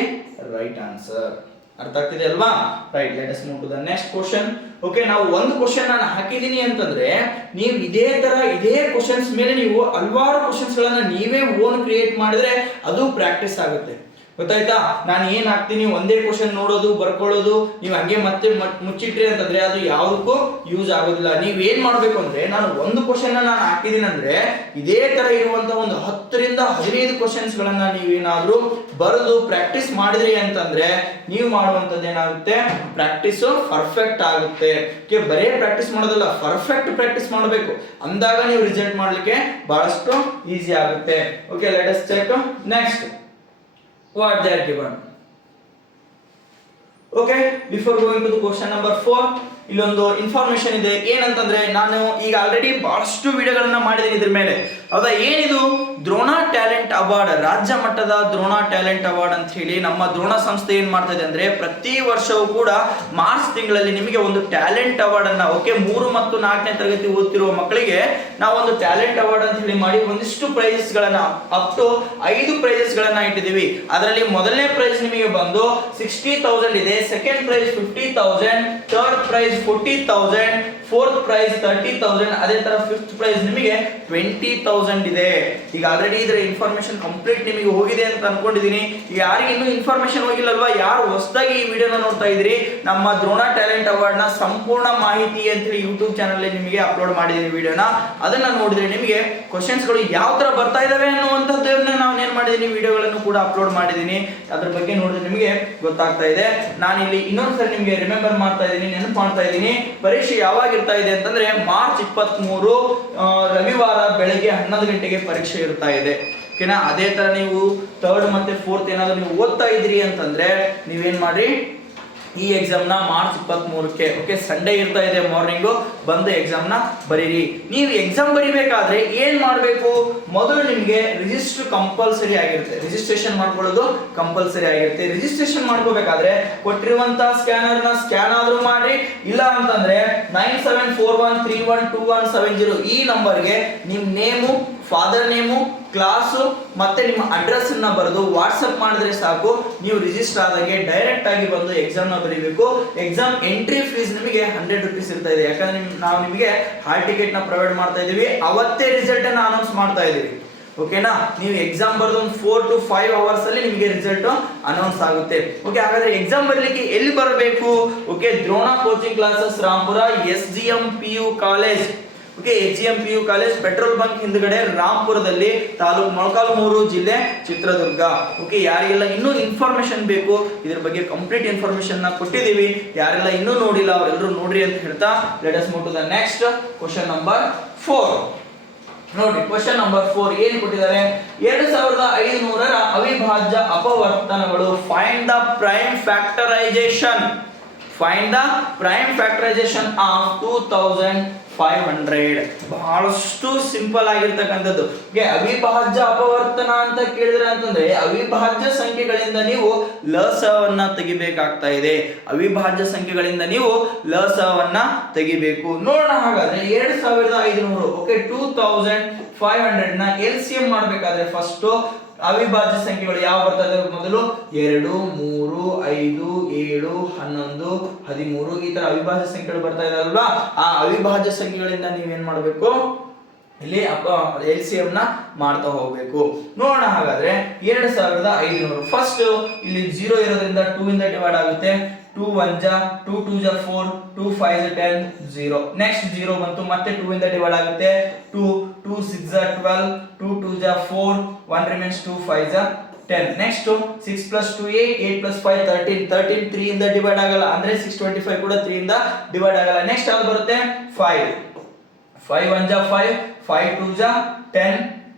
ರೈಟ್ ಆನ್ಸರ್. ಅರ್ಥ ಆಗ್ತಿದೆ ಅಲ್ವಾ? Right, let us move to the next question. Okay, ನಾವು ಒಂದು ಕ್ವಶನ್ ನಾನು ಹಾಕಿದೀನಿ ಅಂತಂದ್ರೆ ನೀವು ಇದೇ ಕ್ವಶನ್ಸ್ ಮೇಲೆ ನೀವು ಹಲವಾರು ಕ್ವಶನ್ಸ್ ಗಳನ್ನ ನೀವೇ ಓನ್ ಕ್ರಿಯೇಟ್ ಮಾಡಿದ್ರೆ ಅದು ಪ್ರಾಕ್ಟೀಸ್ ಆಗುತ್ತೆ. ಗೊತ್ತಾಯ್ತಾ? ನಾನು ಏನ್ ಹಾಕ್ತೀನಿ ಒಂದೇ ಕ್ವಶನ್ ನೋಡೋದು ಬರ್ಕೊಳ್ಳೋದು ನೀವು ಹಂಗೆ ಮತ್ತೆ ಮುಚ್ಚಿಟ್ರಿ ಅಂತಂದ್ರೆ ಅದು ಯಾವುದಕ್ಕೂ ಯೂಸ್ ಆಗೋದಿಲ್ಲ. ನೀವ್ ಏನ್ ಮಾಡ್ಬೇಕು ಅಂದ್ರೆ, ನಾನು ಒಂದು ಕ್ವಶನ್ ನಾನು ಹಾಕಿದೀನಿ ಅಂದ್ರೆ ಇದೇ ತರ ಇರುವಂತಹ ಒಂದು 10 ರಿಂದ 15 ಕ್ವಶನ್ಸ್ ಗಳನ್ನ ನೀವೇನಾದ್ರೂ ಬರೆದು ಪ್ರಾಕ್ಟೀಸ್ ಮಾಡಿದ್ರಿ ಅಂತಂದ್ರೆ ನೀವು ಮಾಡುವಂತದ್ದು ಏನಾಗುತ್ತೆ, ಪ್ರಾಕ್ಟೀಸ್ ಪರ್ಫೆಕ್ಟ್ ಆಗುತ್ತೆ. ಬರೇ ಪ್ರಾಕ್ಟೀಸ್ ಮಾಡೋದಲ್ಲ, ಪರ್ಫೆಕ್ಟ್ ಪ್ರಾಕ್ಟೀಸ್ ಮಾಡಬೇಕು. ಅಂದಾಗ ನೀವು ರಿಸಲ್ಟ್ ಮಾಡ್ಲಿಕ್ಕೆ ಬಹಳಷ್ಟು ಈಸಿ ಆಗುತ್ತೆ. Okay, let us check next what they are given. Okay, before going to the question number 4, ಇಲ್ಲೊಂದು ಇನ್ಫಾರ್ಮೇಶನ್ ಇದೆ. ಏನಂತಂದ್ರೆ ನಾನು ಈಗ ಆಲ್ರೆಡಿ ಬಹಳಷ್ಟು ವಿಡಿಯೋಗಳನ್ನ ಮಾಡಿದ್ದೀನಿ ಇದ್ರ ಮೇಲೆ. ಹೌದಾ? ಏನಿದು ದ್ರೋಣ ಟ್ಯಾಲೆಂಟ್ ಅವಾರ್ಡ್, ರಾಜ್ಯ ಮಟ್ಟದ ದ್ರೋಣ ಟ್ಯಾಲೆಂಟ್ ಅವಾರ್ಡ್ ಅಂತ ಹೇಳಿ ನಮ್ಮ ದ್ರೋಣ ಸಂಸ್ಥೆ ಏನ್ ಮಾಡ್ತಾ ಇದೆ ಅಂದ್ರೆ ಪ್ರತಿ ವರ್ಷವೂ ಕೂಡ ಮಾರ್ಚ್ ತಿಂಗಳಲ್ಲಿ ನಿಮಗೆ ಒಂದು ಟ್ಯಾಲೆಂಟ್ ಅವಾರ್ಡ್ ಅನ್ನ, ಓಕೆ, 3 ಮತ್ತು 4ನೇ ತರಗತಿ ಓದ್ತಿರುವ ಮಕ್ಕಳಿಗೆ ನಾವು ಒಂದು ಟ್ಯಾಲೆಂಟ್ ಅವಾರ್ಡ್ ಅಂತ ಹೇಳಿ ಮಾಡಿ ಒಂದಿಷ್ಟು ಪ್ರೈಸಸ್ ಗಳನ್ನ ಅಪ್ ಟು 5 ಪ್ರೈಸಸ್ ಗಳನ್ನ ಇಟ್ಟಿದ್ದೀವಿ. ಅದರಲ್ಲಿ ಮೊದಲನೇ ಪ್ರೈಸ್ ನಿಮಗೆ ಬಂದು 60,000 ಇದೆ, second prize 50,000, third prize 40,000, fourth prize 30,000, ಅದೇ ತರ ಫಿಫ್ತ್ ಪ್ರೈಸ್ ನಿಮಗೆ 20,000 ಇದೆ. ಈಗ ಆಲ್ರೆಡಿ ಇದರ ಇನ್ಫಾರ್ಮೇಶನ್ ಕಂಪ್ಲೀಟ್ ನಿಮಗೆ ಹೋಗಿದೆ ಅಂತ ಅನ್ಕೊಂಡಿದೀನಿ. ಯಾರಿಗೆ ಇನ್ನೂ ಇನ್ಫಾರ್ಮೇಶನ್ ಹೋಗಿಲ್ಲಲ್ವಾ, ಯಾರು ಹೊಸದಾಗಿ ಈ ವಿಡಿಯೋನ ನೋಡ್ತಾ ಇದ್ರಿ, ನಮ್ಮ ದ್ರೋಣ ಟ್ಯಾಲೆಂಟ್ ಅವಾರ್ಡ್ ನ ಸಂಪೂರ್ಣ ಮಾಹಿತಿ ಅಂತ ಹೇಳಿ ಯೂಟ್ಯೂಬ್ ಚಾನಲ್ ನಿಮಗೆ ಅಪ್ಲೋಡ್ ಮಾಡಿದೀನಿ ವಿಡಿಯೋನ. ಅದನ್ನ ನೋಡಿದ್ರೆ ನಿಮಗೆ ಕ್ವಶನ್ಸ್ ಗಳು ಯಾವ ತರ ಬರ್ತಾ ಇದಾವೆ ಅನ್ನುವಂಥದ್ದನ್ನ ನಾನು ಏನ್ ಮಾಡಿದೀನಿ, ವಿಡಿಯೋಗಳನ್ನು ಕೂಡ ಅಪ್ಲೋಡ್ ಮಾಡಿದೀನಿ. ಅದ್ರ ಬಗ್ಗೆ ನೋಡಿದ್ರೆ ನಿಮಗೆ ಗೊತ್ತಾಗ್ತಾ ಇದೆ. ನಾನು ಇಲ್ಲಿ ಇನ್ನೊಂದ್ಸರಿ ನಿಮಗೆ ರಿಮೆಂಬರ್ ಮಾಡ್ತಾ ಇದ್ದೀನಿ, ನೆನಪು ಮಾಡ್ತಾ ಇದ್ದೀನಿ. ಪರೀಕ್ಷೆ ಯಾವಾಗ ಇರ್ತಾ ಇದೆ ಅಂತಂದ್ರೆ ಮಾರ್ಚ್ 23 ರವಿವಾರ ಬೆಳಗ್ಗೆ 11 ಗಂಟೆಗೆ ಪರೀಕ್ಷೆ ಇರ್ತಾ ಇದೆ. ಓಕೆನಾ? ಅದೇ ತರ ನೀವು ಥರ್ಡ್ ಮತ್ತೆ ಫೋರ್ತ್ ಏನಾದ್ರು ನೀವು ಓದ್ತಾ ಇದ್ರಿ ಅಂತಂದ್ರೆ ನೀವೇನ್ ಮಾಡ್ರಿ, ಈ ಎಕ್ಸಾಮ್ ನ ಮಾರ್ಚ್ 23ಕ್ಕೆ, ಓಕೆ, ಸಂಡೇ ಇರ್ತಾ ಇದೆ, ಮಾರ್ನಿಂಗ್ ಬಂದು ಎಕ್ಸಾಮ್ ನ ಬರೀರಿ. ನೀವು ಎಕ್ಸಾಮ್ ಬರಿಬೇಕಾದ್ರೆ ಏನ್ ಮಾಡಬೇಕು, ಮೊದಲು ನಿಮಗೆ ರಿಜಿಸ್ಟರ್ ಕಂಪಲ್ಸರಿ ಆಗಿರುತ್ತೆ, ರಿಜಿಸ್ಟ್ರೇಷನ್ ಮಾಡ್ಕೊಳ್ಳೋದು ಕಂಪಲ್ಸರಿ ಆಗಿರುತ್ತೆ. ರಿಜಿಸ್ಟ್ರೇಷನ್ ಮಾಡ್ಕೋಬೇಕಾದ್ರೆ ಕೊಟ್ಟಿರುವಂತಹ ಸ್ಕ್ಯಾನರ್ ನ ಸ್ಕ್ಯಾನ್ ಆದ್ರೂ ಮಾಡಿ, ಇಲ್ಲ ಅಂತಂದ್ರೆ 9741312170 ಈ ನಂಬರ್ಗೆ ನಿಮ್ ನೇಮು, ಫಾದರ್ ನೇಮು, ಕ್ಲಾಸು ಮತ್ತೆ ನಿಮ್ಮ ಅಡ್ರೆಸ್ ಅನ್ನ ಬರೆದು ವಾಟ್ಸ್ಆಪ್ ಮಾಡಿದ್ರೆ ಸಾಕು. ನೀವು ರಿಜಿಸ್ಟರ್ ಆದಾಗೆ ಡೈರೆಕ್ಟ್ ಆಗಿ ಬಂದು ಎಕ್ಸಾಮ್ ನ ಬರೀಬೇಕು. ಎಕ್ಸಾಮ್ ಎಂಟ್ರಿ ಫೀಸ್ ನಿಮಗೆ 100 ರೂಪೀಸ್ ಇರ್ತಾ ಇದೆ. ಯಾಕಂದ್ರೆ ನಾವು ನಿಮಗೆ ಹಾಲ್ ಟಿಕೆಟ್ ನ ಪ್ರೊವೈಡ್ ಮಾಡ್ತಾ ಇದೀವಿ, ಅವತ್ತೇ ರಿಸಲ್ಟ್ ಅನ್ನ ಅನೌನ್ಸ್ ಮಾಡ್ತಾ ಇದೀವಿ. ಓಕೆನಾ? ನೀವು ಎಕ್ಸಾಮ್ ಬರೆದು ಒಂದು 4 to 5 ಅವರ್ಸ್ ಅಲ್ಲಿ ನಿಮಗೆ ರಿಸಲ್ಟ್ ಅನೌನ್ಸ್ ಆಗುತ್ತೆ. ಓಕೆ, ಹಾಗಾದ್ರೆ ಎಕ್ಸಾಮ್ ಬರಲಿಕ್ಕೆ ಎಲ್ಲಿ ಬರಬೇಕು? Okay, Drona coaching classes Rampura SGM PU college. Okay, HGM PU college petrol bunk ಹಿಂದ್ಗಡೆ ರಾಂಪುರದಲ್ಲಿ, ತಾಲೂಕು ಮೊಳಕಾಲ್ಮೂರು, ಜಿಲ್ಲೆ ಚಿತ್ರದುರ್ಗ. ಓಕೆ, ಯಾರಿಗೆಲ್ಲ ಇನ್ನೂ ಇನ್ಫಾರ್ಮೇಶನ್ ಬೇಕು ಇದ್ರ ಬಗ್ಗೆ ಕಂಪ್ಲೀಟ್ ಇನ್ಫಾರ್ಮೇಶನ್ ನ ಕೊಟ್ಟಿದ್ದೀವಿ. ಯಾರೆಲ್ಲ ಇನ್ನೂ ನೋಡಿಲ್ಲ ಅವರೆಲ್ಲರೂ ನೋಡ್ರಿ ಅಂತ ಹೇಳ್ತಾ let us move to the next question number 4. ನೋಡಿ, ಕ್ವೆಶ್ಚನ್ ನಂಬರ್ 4 ಏನ್ ಕೊಟ್ಟಿದ್ದಾರೆ? 2500ರ ಅವಿಭಾಜ್ಯ ಅಪವರ್ತನಗಳು. Find the prime factorization. Find the prime factorization of 2500. ಬಹಳಷ್ಟು ಸಿಂಪಲ್ ಆಗಿರ್ತಕ್ಕಂಥದ್ದು. ಅವಿಭಾಜ್ಯ ಅಪವರ್ತನ ಅಂತ ಕೇಳಿದ್ರೆ ಅಂತಂದ್ರೆ ಅವಿಭಾಜ್ಯ ಸಂಖ್ಯೆಗಳಿಂದ ನೀವು ಲಸವನ್ನ ತೆಗಿಬೇಕಾಗ್ತಾ ಇದೆ. ಅವಿಭಾಜ್ಯ ಸಂಖ್ಯೆಗಳಿಂದ ನೀವು ಲಸವನ್ನ ತೆಗಿಬೇಕು. ನೋಡೋಣ ಹಾಗಾದ್ರೆ 2500. ಓಕೆ, 2500 ನ LCM ಮಾಡಬೇಕಾದ್ರೆ ಫಸ್ಟ್ ಅವಿಭಾಜ್ಯ ಸಂಖ್ಯೆಗಳು ಯಾವ ಬರ್ತದೆ? ಮೊದಲು 2, 3, 5, 7, 11, 13 ಈ ತರ ಅವಿಭಾಜ್ಯ ಸಂಖ್ಯೆಗಳು ಬರ್ತಾ ಇದೆ ಅಲ್ವಾ? ಆ ಅವಿಭಾಜ್ಯ ಸಂಖ್ಯೆಗಳಿಂದ ನೀವೇನ್ ಮಾಡಬೇಕು? ಇಲ್ಲಿ LCM ನ ಮಾಡ್ತಾ ಹೋಗ್ಬೇಕು. ನೋಡೋಣ ಹಾಗಾದ್ರೆ 2500. ಫಸ್ಟ್ ಇಲ್ಲಿ 0 ಇರೋದ್ರಿಂದ 2 ಇಂದ ಡಿವೈಡ್ ಆಗುತ್ತೆ. 2 1 ಜಾ 2 2 ಜಾ 4 2 5 ಜಾ 10 0. ನೆಕ್ಸ್ಟ್ 0 ಬಂತು, ಮತ್ತೆ 2 ಇಂದ ಡಿವೈಡ್ ಆಗುತ್ತೆ. 2 2 6 ಜಾ 12 2 2 ಜಾ 4 1 ರಿಮೈನ್ಸ್ 2 5 ಜಾ 10. ನೆಕ್ಸ್ಟ್ 6 + 2 8 8 + 5 13 13 3 ಇಂದ ಡಿವೈಡ್ ಆಗಲ್ಲ, ಅಂದ್ರೆ 625 ಕೂಡ 3 ಇಂದ ಡಿವೈಡ್ ಆಗಲ್ಲ. ನೆಕ್ಸ್ಟ್ ಯಾವುದು ಬರುತ್ತೆ? 5 5 1 ಜಾ 5 5 2 ಜಾ 10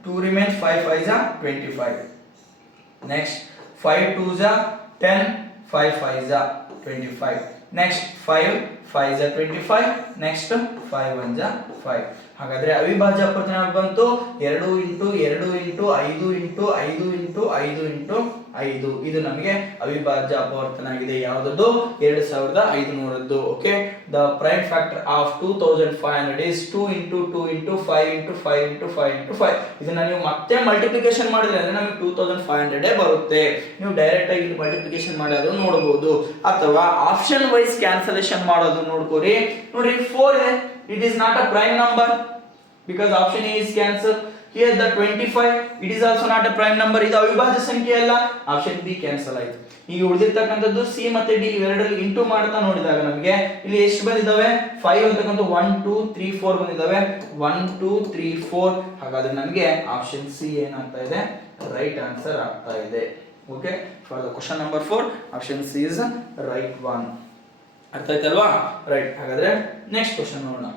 2 ರಿಮೈನ್ಸ್ 5 5 ಜಾ 25. ನೆಕ್ಸ್ಟ್ 5 2 ಜಾ 10 5 5 ಜಾ 25. ನೆಕ್ಸ್ಟ್ 5 5 ಜಾ 25. ನೆಕ್ಸ್ಟ್ 5 1 ಜಾ 5. ಹಾಗಾದ್ರೆ ಅವಿಭಾಜ್ಯ ಅಪವರ್ತನ ಬಂತು 2 × 2 × 5 × 5 × 5 × 5. ಇದು ನಮಗೆ ಅವಿಭಾಜ್ಯ ಅಪವರ್ತನ ಆಗಿದೆ. ಯಾವುದದು? 2500. Okay, the prime factor of 2500 is 2 × 2 × 5 × 5 × 5 × 5. ಇದನ್ನ ನೀವು ಮತ್ತೆ ಮಲ್ಟಿಪ್ಲಿಕೇಶನ್ ಮಾಡಿದ್ರೆ ಅಂದ್ರೆ ನಮಗೆ 2500 ಬರುತ್ತೆ. ನೀವು ಡೈರೆಕ್ಟ್ ಆಗಿ ಮಲ್ಟಿಪ್ಲಿಕೇಶನ್ ಮಾಡೋದು ನೋಡಬಹುದು, ಅಥವಾ ಆಪ್ಷನ್ ವೈಸ್ ಕ್ಯಾನ್ಸಲೇಷನ್ ಮಾಡೋದು ನೋಡ್ಕೋರಿ. ನೋಡ್ರಿ 4 ಇದೆ, it is not a prime number because option A is cancelled. Here the 25, it is also not a prime number. ಇದು ಅವಿಭಾಜ್ಯ ಸಂಖ್ಯೆ ಅಲ್ಲ, ಆಪ್ಷನ್ ಬಿ ಕ್ಯಾನ್ಸಲ್ ಆಯ್ತು. ಈಗ ಉಳಿದಿರ್ತಕ್ಕಂಥದ್ದು ಸಿ ಮತ್ತೆ ಡಿ ಇವೆರಡರಲ್ಲಿ ಇಂಟು ಮಾಡ್ತಾ ನೋಡಿದಾಗ ನಮಗೆ ಇಲ್ಲಿ ಎಷ್ಟು ಬಂದಿದ್ದಾವೆ? 5 ಅಂತಕ್ಕಂಥ 1 2 3 4 ಬಂದಿದ್ದಾವೆ. 1 2 3 4. ಹಾಗಾದ್ರೆ ನಮಗೆ ಆಪ್ಷನ್ ಸಿ ಏನಾಗ್ತಾ ಇದೆ? ರೈಟ್ ಆನ್ಸರ್ ಆಗ್ತಾ ಇದೆ. Okay, for the question number 4 option C is right one. ಅರ್ಥ ಆಯ್ತಲ್ವಾ? ರೈಟ್. ಹಾಗಾದ್ರೆ ನೆಕ್ಸ್ಟ್ ಕ್ವೆಶ್ಚನ್ ನೋಡೋಣ.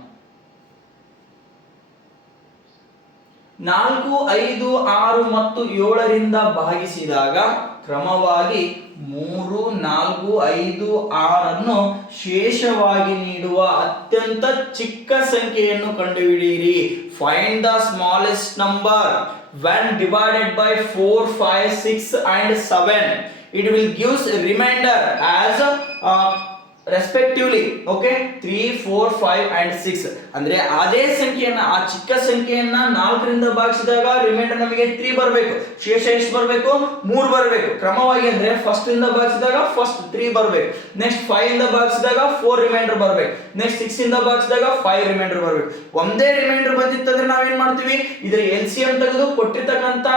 4 5 6 ಮತ್ತು 7ರಿಂದ ಭಾಗಿಸಿದಾಗ ಕ್ರಮವಾಗಿ 3 4 5 6 ಅನ್ನು ಶೇಷವಾಗಿ ನೀಡುವ ಅತ್ಯಂತ ಚಿಕ್ಕ ಸಂಖ್ಯೆಯನ್ನು ಕಂಡುಹಿಡಿಯಿರಿ. Find the smallest number when divided by 4 5 6 and 7. It will gives remainder as respectively. Okay, 3 4 5 and 6. ಅಂದ್ರೆ ಅದೇ ಸಂಖ್ಯೆಯನ್ನ, ಆ ಚಿಕ್ಕ ಸಂಖ್ಯೆಯನ್ನ 4ರಿಂದ ಭಾಗಿಸಿದಾಗ ರಿಮೈಂಡರ್ ನಮಗೆ 3 ಬರಬೇಕು. ಶೇಷ ಎಷ್ಟು ಬರಬೇಕು? 3 ಬರಬೇಕು. ಕ್ರಮವಾಗಿ ಅಂದ್ರೆ ಫಸ್ಟ್ ಇಂದ ಭಾಗಿಸಿದಾಗ ಫಸ್ಟ್ 3 ಬರಬೇಕು. ನೆಕ್ಸ್ಟ್ 5 ಇಂದ ಭಾಗಿಸಿದಾಗ 4 ರಿಮೈಂಡರ್ ಬರಬೇಕು. ನೆಕ್ಸ್ಟ್ 6 ಇಂದ ಭಾಗಿಸಿದಾಗ 5 ರಿಮೈಂಡರ್ ಬರಬೇಕು. ಒಂದೇ ರಿಮೈಂಡರ್ ಬಂದಿತ್ತಂದ್ರೆ ನಾವೇನ್ ಮಾಡ್ತೀವಿ? ಇದರ LCM ತೆಗೆದು ಕೊಟ್ಟಿರ್ತಕ್ಕಂತ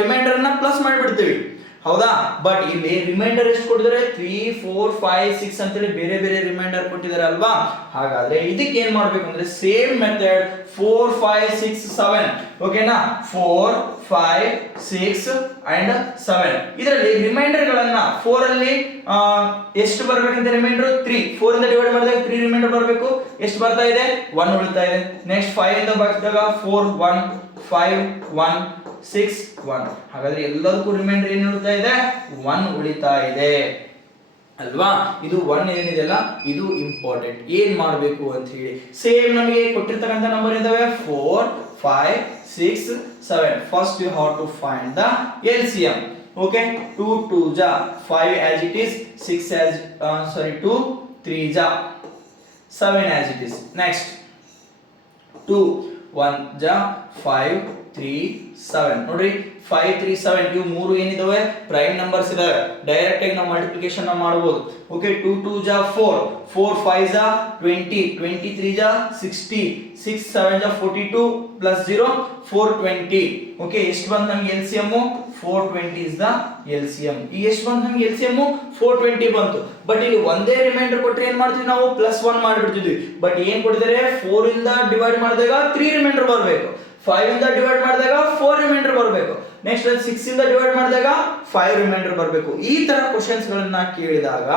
ರಿಮೈಂಡರ್ ನ ಪ್ಲಸ್ ಮಾಡಿಬಿಡ್ತೀವಿ. ಹೌದಾ? ಬಟ್ ಇಲ್ಲಿ ರಿಮೈಂಡರ್ ಎಷ್ಟು ಕೊಟ್ಟಿದ್ದಾರೆ? 3 4 5 6 ಅಂತೇಳಿ ಬೇರೆ ಬೇರೆ ರಿಮೈಂಡರ್ ಕೊಟ್ಟಿದ್ದಾರೆ ಅಲ್ವಾ? ಹಾಗಾದ್ರೆ ಇದಕ್ಕೆ ಏನ್ ಮಾಡ್ಬೇಕು ಅಂದ್ರೆ ಸೇಮ್ ಮೆಥಡ್ 4 5 6 7. ಓಕೆನಾ? 4 5 6 and 7. ಇದರಲ್ಲಿ ರಿಮೈಂಡರ್ ಗಳನ್ನ 4 ಅಲ್ಲಿ ಎಷ್ಟು ಬರಬೇಕಂತ ರಿಮೈಂಡರ್ 3. 4 ಇಂದ ಡಿವೈಡ್ ಮಾಡಿದಾಗ 3 ರಿಮೈಂಡರ್ ಬರಬೇಕು. ಎಷ್ಟು ಬರ್ತಾ ಇದೆ? 1 ಉಳಿತಾ ಇದೆ. ನೆಕ್ಸ್ಟ್ 5 ಇಂದ ಭಾಗಿಸಿದಾಗ 4 1 5 1 6 1. ಹಾಗಾದ್ರೆ ಎಲ್ಲದಕ್ಕೂ ರಿಮೈಂಡರ್ ಏನು ಉಳಿತಾ ಇದೆ? 1 ಉಳಿತಾ ಇದೆ ಅಲ್ವಾ? ಇದು 1 ಏನಿದೆಯಲ್ಲ ಇದು ಇಂಪಾರ್ಟೆಂಟ್. ಏನ್ ಮಾಡಬೇಕು ಅಂತ ಹೇಳಿ ಸೇಮ್ ನಮಗೆ ಕೊಟ್ಟಿರ್ತಕ್ಕಂಥ ನಂಬರ್ ಇದಾವೆ 4 5 6 7. First you have to find the LCM. Okay, 2 2 ಜಾ 5 as it is, 6 as 2 3 ಜಾ 7 as it is. ನೆಕ್ಸ್ಟ್ 2 1 ಜಾ 5 3 7. ನೋಡ್ರಿ 5 3 7 ಇವು ಮೂರು ಏನಿದಾವೆ? ಪ್ರೈಮ್ ನಂಬರ್ಸ್ ಇದಾವೆ. ಡೈರೆಕ್ಟ್ ಆಗಿ ನಾವು ಮಲ್ಟಿಪ್ಲಿಕೇಶನ್ ಮಾಡಬಹುದು. ಓಕೆ, 2 2 ಜಾ 4 4 5 ಜಾ 20 23 ಜಾ 60 6 7 ಜಾ 42 ಪ್ಲಸ್ 0 420. ಓಕೆ, ಎಷ್ಟು ಬಂತು ನಮಗೆ LCM? 420 is the LCM. ಈಗ ಎಷ್ಟು ಬಂತು ನಮಗೆ LCM 420 ಬಂತು. ಬಟ್ ಇಲ್ಲಿ ಒಂದೇ ರಿಮೈಂಡರ್ ಕೊಟ್ಟರೆ ಏನ್ ಮಾಡ್ತೀವಿ ನಾವು +1 ಮಾಡಿಬಿಡ್ತಿದ್ವಿ. ಬಟ್ ಏನ್ ಕೊಟ್ಟಿದ್ದಾರೆ 4 ಇಂದ ಡಿವೈಡ್ ಮಾಡಿದಾಗ 3 ರಿಮೈಂಡರ್ ಬರಬೇಕು, 5 ಇಂದ ಡಿವೈಡ್ ಮಾಡಿದಾಗ 4 ರಿಮೈಂಡರ್ ಬರಬೇಕು, ನೆಕ್ಸ್ಟ್ 6 ಇಂದ ಡಿವೈಡ್ ಮಾಡಿದಾಗ 5 ರಿಮೈಂಡರ್ ಬರಬೇಕು. ಈ ತರ ಕ್ವಶನ್ಸ್ ಗಳನ್ನ ಕೇಳಿದಾಗ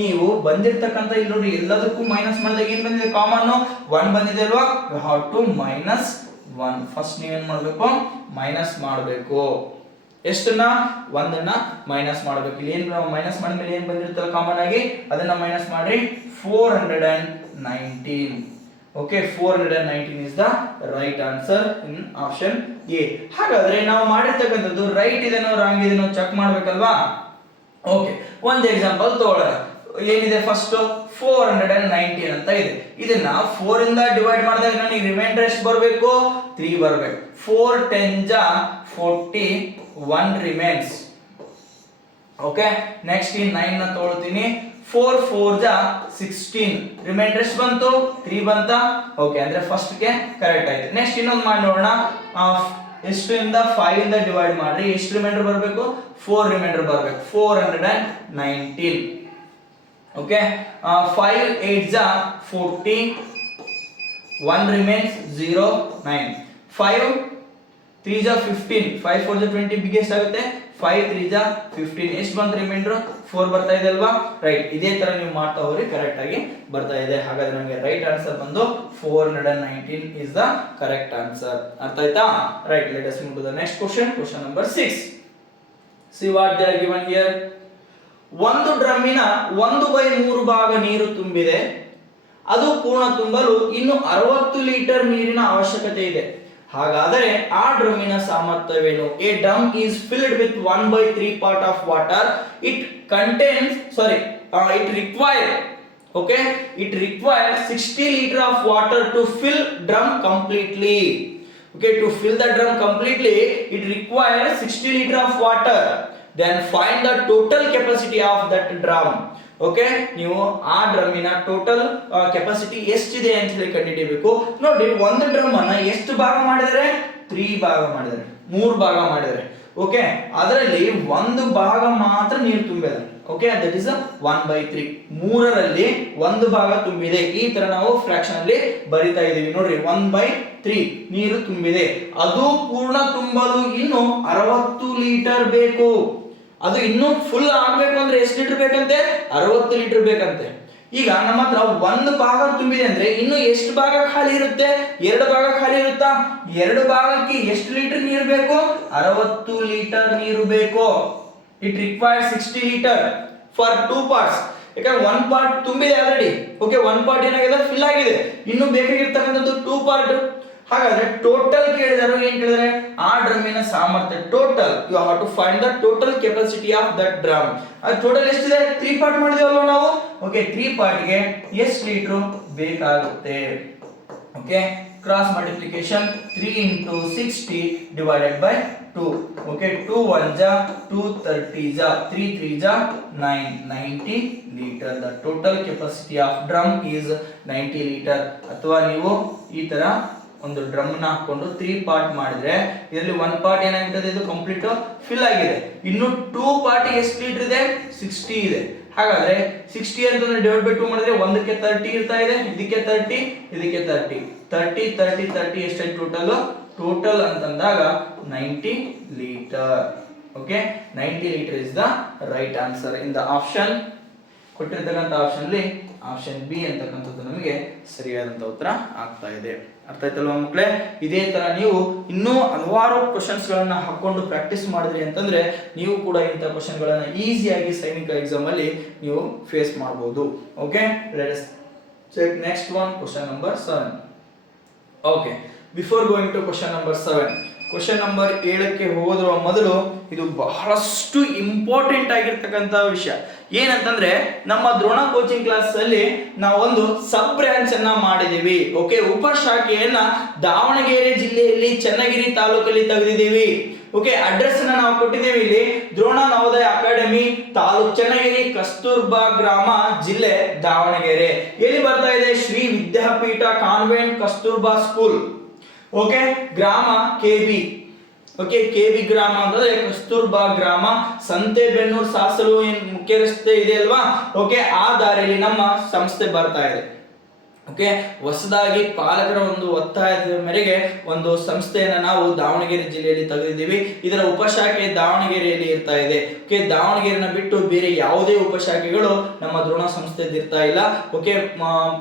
ನೀವು ಬಂದಿರತಕ್ಕಂತ ಇಲ್ಲಿ ನೋಡಿ ಎಲ್ಲದಕ್ಕೂ ಮೈನಸ್ ಮಾಡಿದಾಗ ಏನ್ ಬಂದಿದೆ, ಕಾಮನ್ 1 ಬಂದಿದೆ ಅಲ್ವಾ, ಯು ಹ್ಯಾವ್ ಟು -1. ಫಸ್ಟ್ ನೀವೇನ್ ಮಾಡಬೇಕು, ಮೈನಸ್ ಮಾಡಬೇಕು. ಎಷ್ಟನ್ನ, 1 ಮೈನಸ್ ಮಾಡಬೇಕು. ಇಲ್ಲಿ ಏನ್ ಮೈನಸ್ ಮಾಡಿದ್ಮೇಲೆ ಏನ್ ಬಂದಿರುತ್ತಲ್ಲ ಕಾಮನ್ ಆಗಿ ಅದನ್ನ ಮೈನಸ್ ಮಾಡ್ರಿ, 419. Okay, 419 is the right answer in option A. ಹಾಗಾದ್ರೆ ನಾವು ಮಾಡಿರ್ತಕ್ಕಂಥದ್ದು ರೈಟ್ ಇದೆನೋ ರಾಂಗ್ ಇದೆನೋ ಚೆಕ್ ಮಾಡ್ಬೇಕಲ್ವಾ. ಓಕೆ, ಒಂದು ಎಕ್ಸಾಂಪಲ್ ತಗೊಳ್ಳೋಣ. ಏನಿದೆ ಫಸ್ಟ್ 419 ಅಂತ ಇದೆ. ಇದನ್ನ 4 ಇಂದ ಡಿವೈಡ್ ಮಾಡಿದಾಗ ನನಗೆ ರಿಮೈಂಡರ್ ಎಷ್ಟು ಬರಬೇಕು, 3 ಬರಬೇಕು. 4 10 41 ರಿಮೈನ್ಸ್. ಓಕೆ, ನೆಕ್ಸ್ಟ್ ಈ 9 ನ ತಗೊಳ್ತೀನಿ. 4 4 16 ರಿಮೈಂಡರ್ ಎಷ್ಟು ಬಂತು, 3 ಬಂತಾ. ಓಕೆ, ಅಂದ್ರೆ ಫಸ್ಟ್ ಗೆ ಕರೆಕ್ಟ್ ಆಯ್ತು. ನೆಕ್ಸ್ಟ್ ಇನ್ನೊಂದು ಮಾಡಿ ನೋಡೋಣ. ಎಷ್ಟು ಇಂದ 5 ಇಂದ ಡಿವೈಡ್ ಮಾಡ್ರಿ, ಎಷ್ಟು ರಿಮೈಂಡರ್ ಬರಬೇಕು, 4 ರಿಮೈಂಡರ್ ಬರಬೇಕು, 419. Okay, 5 8 40, 1 remains 0 9. 5 3 15, 5 4 20 ಬಿಗ್ಗೆಸ್ಟ್ ಆಗುತ್ತೆ. 5 3 15 ಎಷ್ಟು ಬಂತು ರಿಮೈಂಡರ್, 4 ಬರ್ತಾ ಇದೆ ಅಲ್ವಾ. ರೈಟ್, ಇದೇ ತರ ನೀವು ಮಾಡ್ತಾ ಹೋಗ್ರಿ, ಕರೆಕ್ಟ್ ಆಗಿ ಬರ್ತಾ ಇದೆ. ಹಾಗಾದ್ರೆ ನಮಗೆ ರೈಟ್ ಆನ್ಸರ್ ಬಂದು 419 ಇಸ್ ದ ಕರೆಕ್ಟ್ ಆನ್ಸರ್. ಅರ್ಥ ಆಯ್ತಾ. Right, let us move to the next question. Question number 6. See what they are given here. ಒಂದು ಡ್ರಮ್ಮಿನ 1/3 ಭಾಗ ನೀರು ತುಂಬಿದೆ. ಅದು ಪೂರ್ಣ ತುಂಬಲು ಇನ್ನು 60 ಲೀಟರ್ ನೀರಿನ ಅವಶ್ಯಕತೆ ಇದೆ. ಹಾಗಾದರೆ ಆ ಡ್ರಮ್ಮಿನ ಸಾಮರ್ಥ್ಯವೇನು? A drum is filled with 1/3 part of water. It requires 60 liter of water to fill drum completely. Okay, to fill the drum completely, it requires 60 liter of water. Then find the total capacity of that drum. Okay, ನೀವು ಆ ಡ್ರಮ್ಮಿನ total capacity ಎಷ್ಟಿದೆ ಅಂತ ಹೇಳಿ ಕಂಡುಹಿಡಿಯಬೇಕು. ನೋಡಿ, ಒಂದು drum ಅನ್ನ ಎಷ್ಟು ಭಾಗ ಮಾಡಿದರೆ, 3 ಭಾಗ ಮಾಡಿದರೆ, 3 ಭಾಗ ಮಾಡಿದರೆ. ಓಕೆ, ಅದರಲ್ಲಿ ಒಂದು ಭಾಗ ಮಾತ್ರ ನೀರು ತುಂಬಿದೆ. Okay, that is 1/3. 3ರಲ್ಲಿ ಒಂದು ಭಾಗ ತುಂಬಿದೆ. ಈ ತರ ನಾವು ಫ್ರಾಕ್ಷನ್ ಅಲ್ಲಿ ಬರಿತಾ ಇದೀವಿ. ನೋಡ್ರಿ, 1/3 ನೀರು ತುಂಬಿದೆ. ಅದು ಪೂರ್ಣ ತುಂಬಲು ಇನ್ನು 60 ಲೀಟರ್ ಬೇಕು. ಅದು ಇನ್ನೂ ಫುಲ್ ಆಗ್ಬೇಕು ಅಂದ್ರೆ ಎಷ್ಟು ಲೀಟರ್ ಬೇಕಂತೆ, 60 ಲೀಟರ್ ಬೇಕಂತೆ. ಈಗ ನಮ್ಮ ಹತ್ರ 1 ಭಾಗ ತುಂಬಿದೆ ಅಂದ್ರೆ ಇನ್ನು ಎಷ್ಟು ಭಾಗ ಖಾಲಿ ಇರುತ್ತೆ, 2 ಭಾಗ ಖಾಲಿ ಇರುತ್ತಾ. 2 ಭಾಗಕ್ಕೆ ಎಷ್ಟು ಲೀಟರ್ ನೀರು ಬೇಕು, 60 ಲೀಟರ್ ನೀರು ಬೇಕು. It requires 60 litre for 2 parts. ಯಾಕಂದ್ರೆ 1 ಪಾರ್ಟ್ ತುಂಬಿದೆ ಆಲ್ರೆಡಿ. ಓಕೆ, 1 ಪಾರ್ಟ್ ಏನಾಗಿದೆ, ಫಿಲ್ ಆಗಿದೆ. ಇನ್ನು ಬೇಕಾಗಿರ್ತಕ್ಕಂಥದ್ದು 2 ಪಾರ್ಟ್. ಹಾಗಾದ್ರೆ ಟೋಟಲ್ ಕೇಳಿದಾರೆ, ಏನ್ ಕೇಳಿದಾರೆ, ಆ ಡ್ರಮ್ಮಿನ ಸಾಮರ್ಥ್ಯ total. You have to find the total capacity of that drum. ಅದು ಟೋಟಲ್ ಎಷ್ಟಿದೆ, 3 ಪಾರ್ಟ್ ಮಾಡಿದೇವಲ್ವ ನಾವು. ಓಕೆ, 3 ಪಾರ್ಟ್ಗೆ ಎಷ್ಟು ಲೀಟರ್ ಬೇಕಾಗುತ್ತೆ. Okay, cross multiplication 3 into 60 divided by 2. Okay, 2 1 2 30 3 3 9 90 litre. The total capacity of drum is 90 litre. ಅಥವಾ ನೀವು ಈ ತರ ಒಂದು ಡ್ರಮ್ ನ ಹಾಕೊಂಡು 3 ಪಾರ್ಟ್ ಮಾಡಿದ್ರೆ ಇದರಲ್ಲಿ 1 ಪಾರ್ಟ್ ಏನಾಗಿರ್ತದೆ, ಇದು ಕಂಪ್ಲೀಟ್ ಫಿಲ್ ಆಗಿದೆ. ಇನ್ನು 2 ಪಾರ್ಟ್ ಎಷ್ಟು ಲೀಟರ್ ಇದೆ, 60 ಇದೆ. ಹಾಗಾದ್ರೆ 60 ಅಂತಂದ್ರೆ ಡಿವೈಡ್ ಬೈ 2 ಮಾಡಿದ್ರೆ 1ಕ್ಕೆ 30 ಇರ್ತಾ ಇದೆ, ಇದಕ್ಕೆ 30, ಇದಕ್ಕೆ 30 30 30 30 ಎಷ್ಟು ಟೋಟಲ್ ಅಂತಂದಾಗ 90 litre. Okay, 90 litre is the right answer in the option. ಕೊಟ್ಟಿರ್ತಕ್ಕಂಥ ಆಪ್ಷನ್ ಅಲ್ಲಿ ಆಪ್ಷನ್ ಬಿ ಅಂತಕ್ಕಂಥದ್ದು ನಮಗೆ ಸರಿಯಾದಂತ ಉತ್ತರ ಆಗ್ತಾ ಇದೆ. ಅರ್ಥ ಆಯ್ತಲ್ವಾ ಮಕ್ಕಳೇ. ಇದೇ ತರ ನೀವು ಇನ್ನೂ ಹಲವಾರು ಕ್ವಶನ್ಸ್ ಗಳನ್ನ ಹಾಕೊಂಡು ಪ್ರಾಕ್ಟೀಸ್ ಮಾಡಿದ್ರಿ ಅಂತಂದ್ರೆ ನೀವು ಕೂಡ ಇಂಥ ಕ್ವಶನ್ ಗಳನ್ನ ಈಸಿಯಾಗಿ ಸೈನಿಕ ಎಕ್ಸಾಮ್ ಅಲ್ಲಿ ನೀವು ಫೇಸ್ ಮಾಡಬಹುದು. Okay, let's check next one, question number 7. Okay, before going to question number 7, question number 7ಕ್ಕೆ ಹೋಗುವ ಮೊದಲು ಇದು ಬಹಳಷ್ಟು ಇಂಪಾರ್ಟೆಂಟ್ ಆಗಿರ್ತಕ್ಕಂಥ ವಿಷಯ ಏನಂತಂದ್ರೆ, ನಮ್ಮ ದ್ರೋಣ ಕೋಚಿಂಗ್ ಕ್ಲಾಸ್ ಅಲ್ಲಿ ನಾವೊಂದು ಸಬ್ ಬ್ರಾಂಚ್ ಅನ್ನ ಮಾಡಿದೀವಿ. ಓಕೆ, ಉಪಶಾಖೆಯನ್ನ ದಾವಣಗೆರೆ ಜಿಲ್ಲೆಯಲ್ಲಿ ಚನ್ನಗಿರಿ ತಾಲೂಕಲ್ಲಿ ತೆಗೆದಿದ್ದೀವಿ. ಓಕೆ, ಅಡ್ರೆಸ್ ಅನ್ನ ನಾವು ಕೊಟ್ಟಿದ್ದೇವೆ ಇಲ್ಲಿ, ದ್ರೋಣ ನವೋದಯ ಅಕಾಡೆಮಿ, ತಾಲೂಕ್ ಚನ್ನಗಿರಿ, ಕಸ್ತೂರ್ಬಾ ಗ್ರಾಮ, ಜಿಲ್ಲೆ ದಾವಣಗೆರೆ. ಎಲ್ಲಿ ಬರ್ತಾ ಇದೆ, ಶ್ರೀ ವಿದ್ಯಾಪೀಠ ಕಾನ್ವೆಂಟ್ ಕಸ್ತೂರ್ಬಾ ಸ್ಕೂಲ್. ಓಕೆ, ಗ್ರಾಮ KB. ಓಕೆ, KB ಗ್ರಾಮ ಅಂತಂದ್ರೆ ಕಸ್ತೂರ್ಬಾ ಗ್ರಾಮ, ಸಂತೆಬೆನ್ನೂರು ಸಾಸಲು ಏನ್ ಮುಖ್ಯ ರಸ್ತೆ ಇದೆ ಅಲ್ವಾ, ಓಕೆ, ಆ ದಾರಿಯಲ್ಲಿ ನಮ್ಮ ಸಂಸ್ಥೆ ಬರ್ತಾ ಇದೆ. ಓಕೆ, ಹೊಸದಾಗಿ ಪಾಲಕರ ಒಂದು ಒತ್ತಾಯದ ಮೇರೆಗೆ ಒಂದು ಸಂಸ್ಥೆಯನ್ನ ನಾವು ದಾವಣಗೆರೆ ಜಿಲ್ಲೆಯಲ್ಲಿ ತೆಗೆದಿದ್ದೀವಿ. ಇದರ ಉಪಶಾಖೆ ದಾವಣಗೆರೆಯಲ್ಲಿ ಇರ್ತಾ ಇದೆ. ಓಕೆ, ದಾವಣಗೆರೆನ ಬಿಟ್ಟು ಬೇರೆ ಯಾವುದೇ ಉಪಶಾಖೆಗಳು ನಮ್ಮ ದ್ರೋಣ ಸಂಸ್ಥೆಯಲ್ಲಿ ಇರ್ತಾ ಇಲ್ಲ. ಓಕೆ,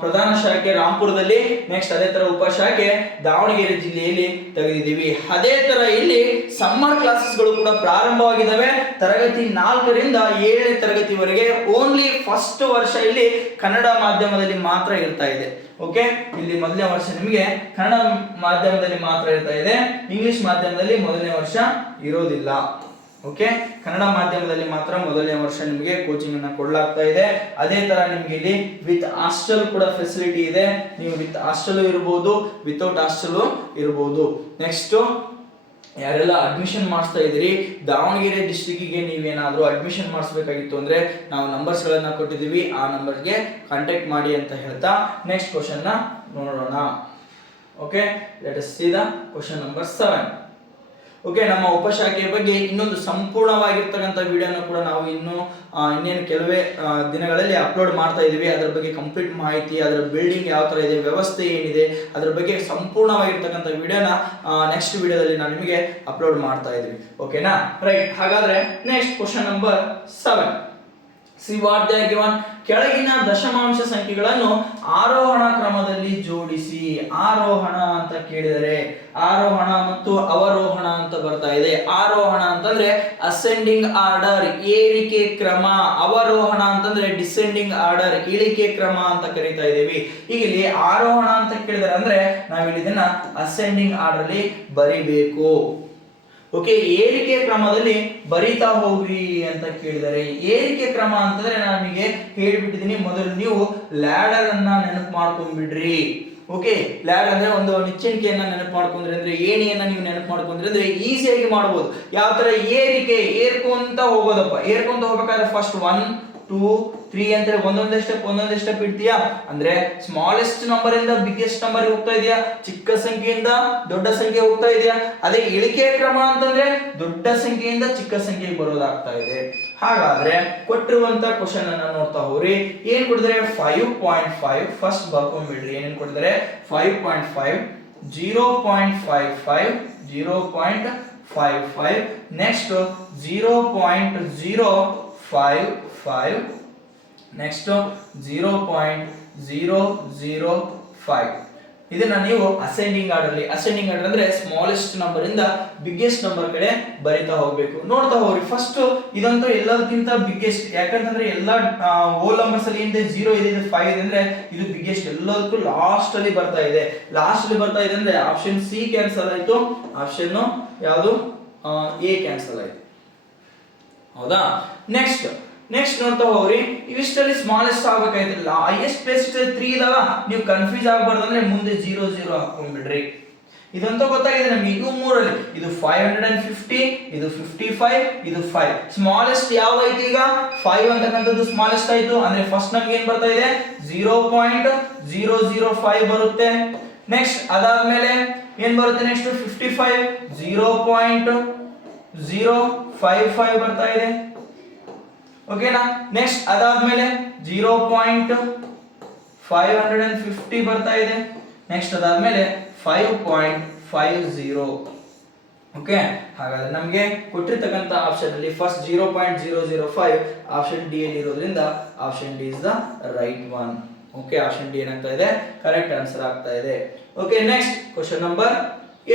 ಪ್ರಧಾನ ಶಾಖೆ ರಾಂಪುರದಲ್ಲಿ, ನೆಕ್ಸ್ಟ್ ಅದೇ ತರ ಉಪಶಾಖೆ ದಾವಣಗೆರೆ ಜಿಲ್ಲೆಯಲ್ಲಿ ತೆಗೆದಿದ್ದೀವಿ. ಅದೇ ತರ ಇಲ್ಲಿ ಸಮ್ಮರ್ ಕ್ಲಾಸಸ್ಗಳು ಕೂಡ ಪ್ರಾರಂಭವಾಗಿದ್ದಾವೆ. ತರಗತಿ 4ರಿಂದ 7ನೇ ತರಗತಿವರೆಗೆ ಓನ್ಲಿ ಫಸ್ಟ್ ವರ್ಷ ಇಲ್ಲಿ ಕನ್ನಡ ಮಾಧ್ಯಮದಲ್ಲಿ ಮಾತ್ರ ಇರ್ತಾ ಇದೆ. ಓಕೆ, ಇಲ್ಲಿ ಮೊದಲನೇ ವರ್ಷ ನಿಮಗೆ ಕನ್ನಡ ಮಾಧ್ಯಮದಲ್ಲಿ ಮಾತ್ರ ಇರ್ತಾ ಇದೆ, ಇಂಗ್ಲಿಷ್ ಮಾಧ್ಯಮದಲ್ಲಿ ಮೊದಲನೇ ವರ್ಷ ಇರೋದಿಲ್ಲ. ಓಕೆ, ಕನ್ನಡ ಮಾಧ್ಯಮದಲ್ಲಿ ಮಾತ್ರ ಮೊದಲನೇ ವರ್ಷ ನಿಮಗೆ ಕೋಚಿಂಗ್ ಅನ್ನ ಕೊಡಲಾಗ್ತಾ ಇದೆ. ಅದೇ ತರ ನಿಮ್ಗೆ ಇಲ್ಲಿ ವಿತ್ ಹಾಸ್ಟೆಲ್ ಕೂಡ ಫೆಸಿಲಿಟಿ ಇದೆ. ನೀವು ವಿತ್ ಹಾಸ್ಟೆಲ್ ಇರಬಹುದು, ವಿತೌಟ್ ಹಾಸ್ಟೆಲ್ ಇರಬಹುದು. ನೆಕ್ಸ್ಟ್ ಯಾರೆಲ್ಲ ಅಡ್ಮಿಷನ್ ಮಾಡಿಸ್ತಾ ಇದ್ದೀರಿ, ದಾವಣಗೆರೆ ಡಿಸ್ಟ್ರಿಕ್ಕಿಗೆ ನೀವೇನಾದರೂ ಅಡ್ಮಿಷನ್ ಮಾಡಿಸ್ಬೇಕಾಗಿತ್ತು ಅಂದ್ರೆ ನಾವು ನಂಬರ್ಸ್ ಗಳನ್ನ ಕೊಟ್ಟಿದ್ದೀವಿ, ಆ ನಂಬರ್ಗೆ ಕಾಂಟ್ಯಾಕ್ಟ್ ಮಾಡಿ ಅಂತ ಹೇಳ್ತಾ ನೆಕ್ಸ್ಟ್ ಕ್ವಶನ್ ನ ನೋಡೋಣ. Okay, let us see the question number 7. Okay, ನಮ್ಮ ಉಪಶಾಖೆಯ ಬಗ್ಗೆ ಇನ್ನೊಂದು ಸಂಪೂರ್ಣವಾಗಿರ್ತಕ್ಕಂಥ ವಿಡಿಯೋನ ಕೂಡ ನಾವು ಇನ್ನೇನು ಕೆಲವೇ ದಿನಗಳಲ್ಲಿ ಅಪ್ಲೋಡ್ ಮಾಡ್ತಾ ಇದೀವಿ. ಅದರ ಬಗ್ಗೆ ಕಂಪ್ಲೀಟ್ ಮಾಹಿತಿ, ಅದರ ಬಿಲ್ಡಿಂಗ್ ಯಾವ ತರ ಇದೆ, ವ್ಯವಸ್ಥೆ ಏನಿದೆ, ಅದರ ಬಗ್ಗೆ ಸಂಪೂರ್ಣವಾಗಿರ್ತಕ್ಕಂಥ ವಿಡಿಯೋನ ನೆಕ್ಸ್ಟ್ ವಿಡಿಯೋದಲ್ಲಿ ನಾನು ನಿಮಗೆ ಅಪ್ಲೋಡ್ ಮಾಡ್ತಾ ಇದೀವಿ. ಓಕೆನಾ, ರೈಟ್. ಹಾಗಾದ್ರೆ next question number 7. See what they are given. ಕೆಳಗಿನ ದಶಮಾಂಶ ಸಂಖ್ಯೆಗಳನ್ನು ಆರೋಹಣ ಕ್ರಮದಲ್ಲಿ ಜೋಡಿಸಿ. ಆರೋಹಣ ಅಂತ ಕೇಳಿದರೆ ಆರೋಹಣ ಮತ್ತು ಅವರೋಹಣ ಅಂತ ಬರ್ತಾ ಇದೆ. ಆರೋಹಣ ಅಂತಂದ್ರೆ ಅಸೆಂಡಿಂಗ್ ಆರ್ಡರ್, ಏರಿಕೆ ಕ್ರಮ. ಅವರೋಹಣ ಅಂತಂದ್ರೆ ಡಿಸೆಂಡಿಂಗ್ ಆರ್ಡರ್, ಇಳಿಕೆ ಕ್ರಮ ಅಂತ ಕರೀತಾ ಇದೀವಿ. ಈಗ ಇಲ್ಲಿ ಆರೋಹಣ ಅಂತ ಕೇಳಿದರೆ ಅಂದ್ರೆ ನಾವಿಲ್ಲಿ ಇದನ್ನ ಅಸೆಂಡಿಂಗ್ ಆರ್ಡರ್ ಅಲ್ಲಿ ಬರಿಬೇಕು. ಓಕೆ, ಏರಿಕೆ ಕ್ರಮದಲ್ಲಿ ಬರಿತಾ ಹೋಗ್ರಿ ಅಂತ ಕೇಳಿದರೆ, ಏರಿಕೆ ಕ್ರಮ ಅಂತಂದ್ರೆ ನಾನು ನಿಮಗೆ ಹೇಳ್ಬಿಟ್ಟಿದ್ದೀನಿ. ಮೊದಲು ನೀವು ಲ್ಯಾಡರ್ ಅನ್ನ ನೆನಪು ಮಾಡ್ಕೊಂಡ್ಬಿಡ್ರಿ. ಓಕೆ, ಲ್ಯಾಡರ್ ಅಂದ್ರೆ ಒಂದು ನಿಚ್ಚಣಿಕೆಯನ್ನ ನೆನಪು ಮಾಡ್ಕೊಂಡ್ರಿ ಅಂದ್ರೆ, ಏಣಿಯನ್ನ ನೀವು ನೆನಪು ಮಾಡ್ಕೊಂಡ್ರಿ ಅಂದ್ರೆ ಈಸಿಯಾಗಿ ಮಾಡಬಹುದು. ಯಾವ ತರ ಏರಿಕೆ, ಏರ್ಕೊಂತ ಹೋಗೋದಪ್ಪ. ಏರ್ಕೊಂತ ಹೋಗ್ಬೇಕಾದ್ರೆ ಫಸ್ಟ್ 1 2 3 ಅಂತ ಒಂದೊಂದೇ ಸ್ಟೆಪ್ ಇಡ್ತೀಯಾ ಅಂದ್ರೆ ಸ್ಮಾಲೆಸ್ಟ್ ನಂಬರ್ ಇಂದ ಬಿಗ್ಗೆಸ್ಟ್ ನಂಬರ್ ಹೋಗ್ತಾ ಇದೆಯಾ, ಚಿಕ್ಕ ಸಂಖ್ಯೆಯಿಂದ ದೊಡ್ಡ ಸಂಖ್ಯೆ ಹೋಗ್ತಾ ಇದೆಯಾ. ಅದೇ ಇಳಿಕೆ ಕ್ರಮ ಅಂತಂದ್ರೆ ದೊಡ್ಡ ಸಂಖ್ಯೆಯಿಂದ ಚಿಕ್ಕ ಸಂಖ್ಯೆಗೆ ಬರೋದಾಗ್ತಾ ಇದೆ. ಹಾಗಾದ್ರೆ ಕೊಟ್ಟಿರುವಂತ ಕ್ವಶನ್ ಅನ್ನ ನೋಡ್ತಾ ಹೋಗ್ರಿ. ಏನ್ ಕೊಟ್ಟಿದ್ದಾರೆ 5.5. ಫಸ್ಟ್ ಬರ್ಕೊಂಡ್ಬಿಡ್ರಿ. ಏನೇನ್ ಕೊಟ್ಟಿದ್ದಾರೆ 5.5, 0.55, 0.55, ನೆಕ್ಸ್ಟ್ 0.055, ನೆಕ್ಸ್ಟ್ 0.005. ಇದನ್ನ ನೀವು ಅಸೆಂಡಿಂಗ್ ಆರ್ಡರ್ ಅಲ್ಲಿ, ಅಸೆಂಡಿಂಗ್ ಆರ್ಡರ್ ಅಂದ್ರೆ ಸ್ಮಾಲೆಸ್ಟ್ ನಂಬರ್ ಇಂದ ಬಿಗ್ಗೆಸ್ಟ್ ನಂಬರ್ ಕಡೆ ಬರಿತಾ ಹೋಗ್ಬೇಕು. ನೋಡ್ತಾ ಹೋಗ್ರಿ. ಫಸ್ಟ್ ಇದಂತೂ ಎಲ್ಲದಕ್ಕಿಂತ ಬಿಗ್ಗೆಸ್ಟ್, ಯಾಕಂತಂದ್ರೆ ಎಲ್ಲಾ ಹೋಲ್ ನಂಬರ್ಸ್ ಅಲ್ಲಿ ಏನಿದೆ 0 ಇದೆ, 5 ಇದೆ ಅಂದ್ರೆ ಇದು ಬಿಗ್ಗೆಸ್ಟ್. ಎಲ್ಲದಕ್ಕೂ ಲಾಸ್ಟ್ ಅಲ್ಲಿ ಬರ್ತಾ ಇದೆ. ಲಾಸ್ಟ್ ಅಲ್ಲಿ ಬರ್ತಾ ಇದೆ ಅಂದ್ರೆ ಆಪ್ಷನ್ ಸಿ ಕ್ಯಾನ್ಸಲ್ ಆಯ್ತು, ಆಪ್ಷನ್ ಯಾವುದು ಎ ಕ್ಯಾನ್ಸಲ್ ಆಯ್ತು. ಹೌದಾ. ನೆಕ್ಸ್ಟ್ ನೋಡ್ತಾ ಹೋಗ್ರಿ. ಇವಿಷ್ಟಲ್ಲಿ ಸ್ಮಾಲೆಸ್ಟ್ ಆಗ್ಬೇಕಾಯ್ತಿಲ್ಲ, ಹೈಯೆಸ್ಟ್ ಪ್ಲೇಸ್ 3 ಇದಾವ. ನೀವು ಕನ್ಫ್ಯೂಸ್ ಆಗಬಾರ್ದು ಅಂದ್ರೆ ಮುಂದೆ 0 0 ಹಾಕೊಂಡ್ಬಿಡ್ರಿ. ಇದಂತೂ ಗೊತ್ತಾಗಿದೆ ನಮ್ಗೆ. ಇವು ಮೂರಲ್ಲಿ ಇದು 550, ಇದು 55, ಇದು 5. ಸ್ಮಾಲೆಸ್ಟ್ ಯಾವ್ದಾಯ್ತು ಈಗ 5 ಅಂತಕ್ಕಂಥದ್ದು ಸ್ಮಾಲೆಸ್ಟ್ ಆಯ್ತು. ಅಂದ್ರೆ ಫಸ್ಟ್ ನಮ್ಗೆ ಏನ್ ಬರ್ತಾ ಇದೆ 0.005 ಬರುತ್ತೆ. ನೆಕ್ಸ್ಟ್ ಅದಾದ್ಮೇಲೆ ಏನ್ ಬರುತ್ತೆ, ನೆಕ್ಸ್ಟ್ 55 0.055 ಬರ್ತಾ ಇದೆ. ಓಕೆನಾ. ನೆಕ್ಸ್ಟ್ ಅದಾದ್ಮೇಲೆ 0.550 ಬರ್ತಾ ಇದೆ. ನೆಕ್ಸ್ಟ್ ಅದಾದ್ಮೇಲೆ 5.50. ಓಕೆ, ಹಾಗಾದ್ರೆ ನಮಗೆ ಕೊಟ್ಟಿರ್ತಕ್ಕಂಥ ಆಪ್ಷನ್ ಅಲ್ಲಿ ಫಸ್ಟ್ 0.005 ಆಪ್ಷನ್ ಡಿ ಅಲ್ಲಿ ಇರೋದ್ರಿಂದ option D is the right one. Okay, option D ಏನಾಗ್ತಾ ಇದೆ, ಕರೆಕ್ಟ್ ಆನ್ಸರ್ ಆಗ್ತಾ ಇದೆ. Okay, next question number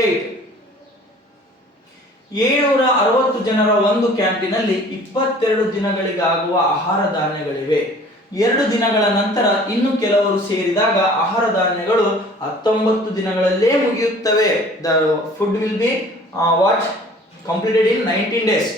8. 760 ಜನರ ಒಂದು ಕ್ಯಾಂಪಿನಲ್ಲಿ 22 ದಿನಗಳಿಗಾಗುವ ಆಹಾರ ಧಾನ್ಯಗಳಿವೆ. 2 ದಿನಗಳ ನಂತರ ಇನ್ನು ಕೆಲವರು ಸೇರಿದಾಗ ಆಹಾರ ಧಾನ್ಯಗಳು 19 ದಿನಗಳಲ್ಲೇ ಮುಗಿಯುತ್ತವೆ. The food will be completed in 19 days.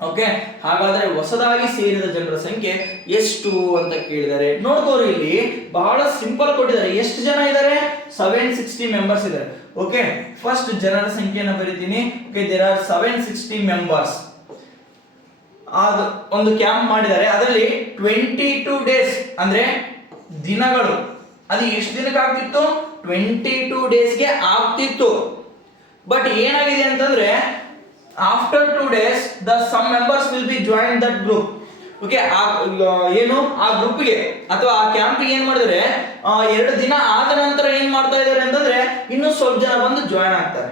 Okay, ಹಾಗಾದ್ರೆ ಹೊಸದಾಗಿ ಸೇರಿದ ಜನರ ಸಂಖ್ಯೆ ಎಷ್ಟು ಅಂತ ಕೇಳಿದ್ದಾರೆ. ನೋಡ್ಕೋರಿ, ಇಲ್ಲಿ ಬಹಳ ಸಿಂಪಲ್ ಕೊಟ್ಟಿದ್ದಾರೆ. ಎಷ್ಟು ಜನ ಇದ್ದಾರೆ, 760 ಮೆಂಬರ್ಸ್ ಇದ್ದಾರೆ. ಓಕೆ, ಫಸ್ಟ್ ಜನರ ಸಂಖ್ಯೆಯನ್ನು ಬರೀತೀನಿ. Okay, there are 760 members. ಒಂದು ಕ್ಯಾಂಪ್ ಮಾಡಿದ್ದಾರೆ. ಅದರಲ್ಲಿ 22 days ಅಂದ್ರೆ ದಿನಗಳು. ಅದು ಎಷ್ಟು ದಿನಕ್ಕೆ ಆಗ್ತಿತ್ತು, 22 daysಗೆ ಆಗ್ತಿತ್ತು. ಬಟ್ ಏನಾಗಿದೆ ಅಂತಂದ್ರೆ after 2 days the some members will be join that group. Okay, ಏನು ಆ ಗ್ರೂಪ್ಗೆ ಅಥವಾ ಆ ಕ್ಯಾಂಪಿಗೆ ಏನ್ ಮಾಡಿದ್ರೆ 2 ದಿನ ಆದ ನಂತರ ಏನ್ ಮಾಡ್ತಾ ಇದ್ದಾರೆ ಅಂತಂದ್ರೆ ಇನ್ನೂ ಸ್ವಲ್ಪ ಜನ ಬಂದು ಜಾಯಿನ್ ಆಗ್ತಾರೆ.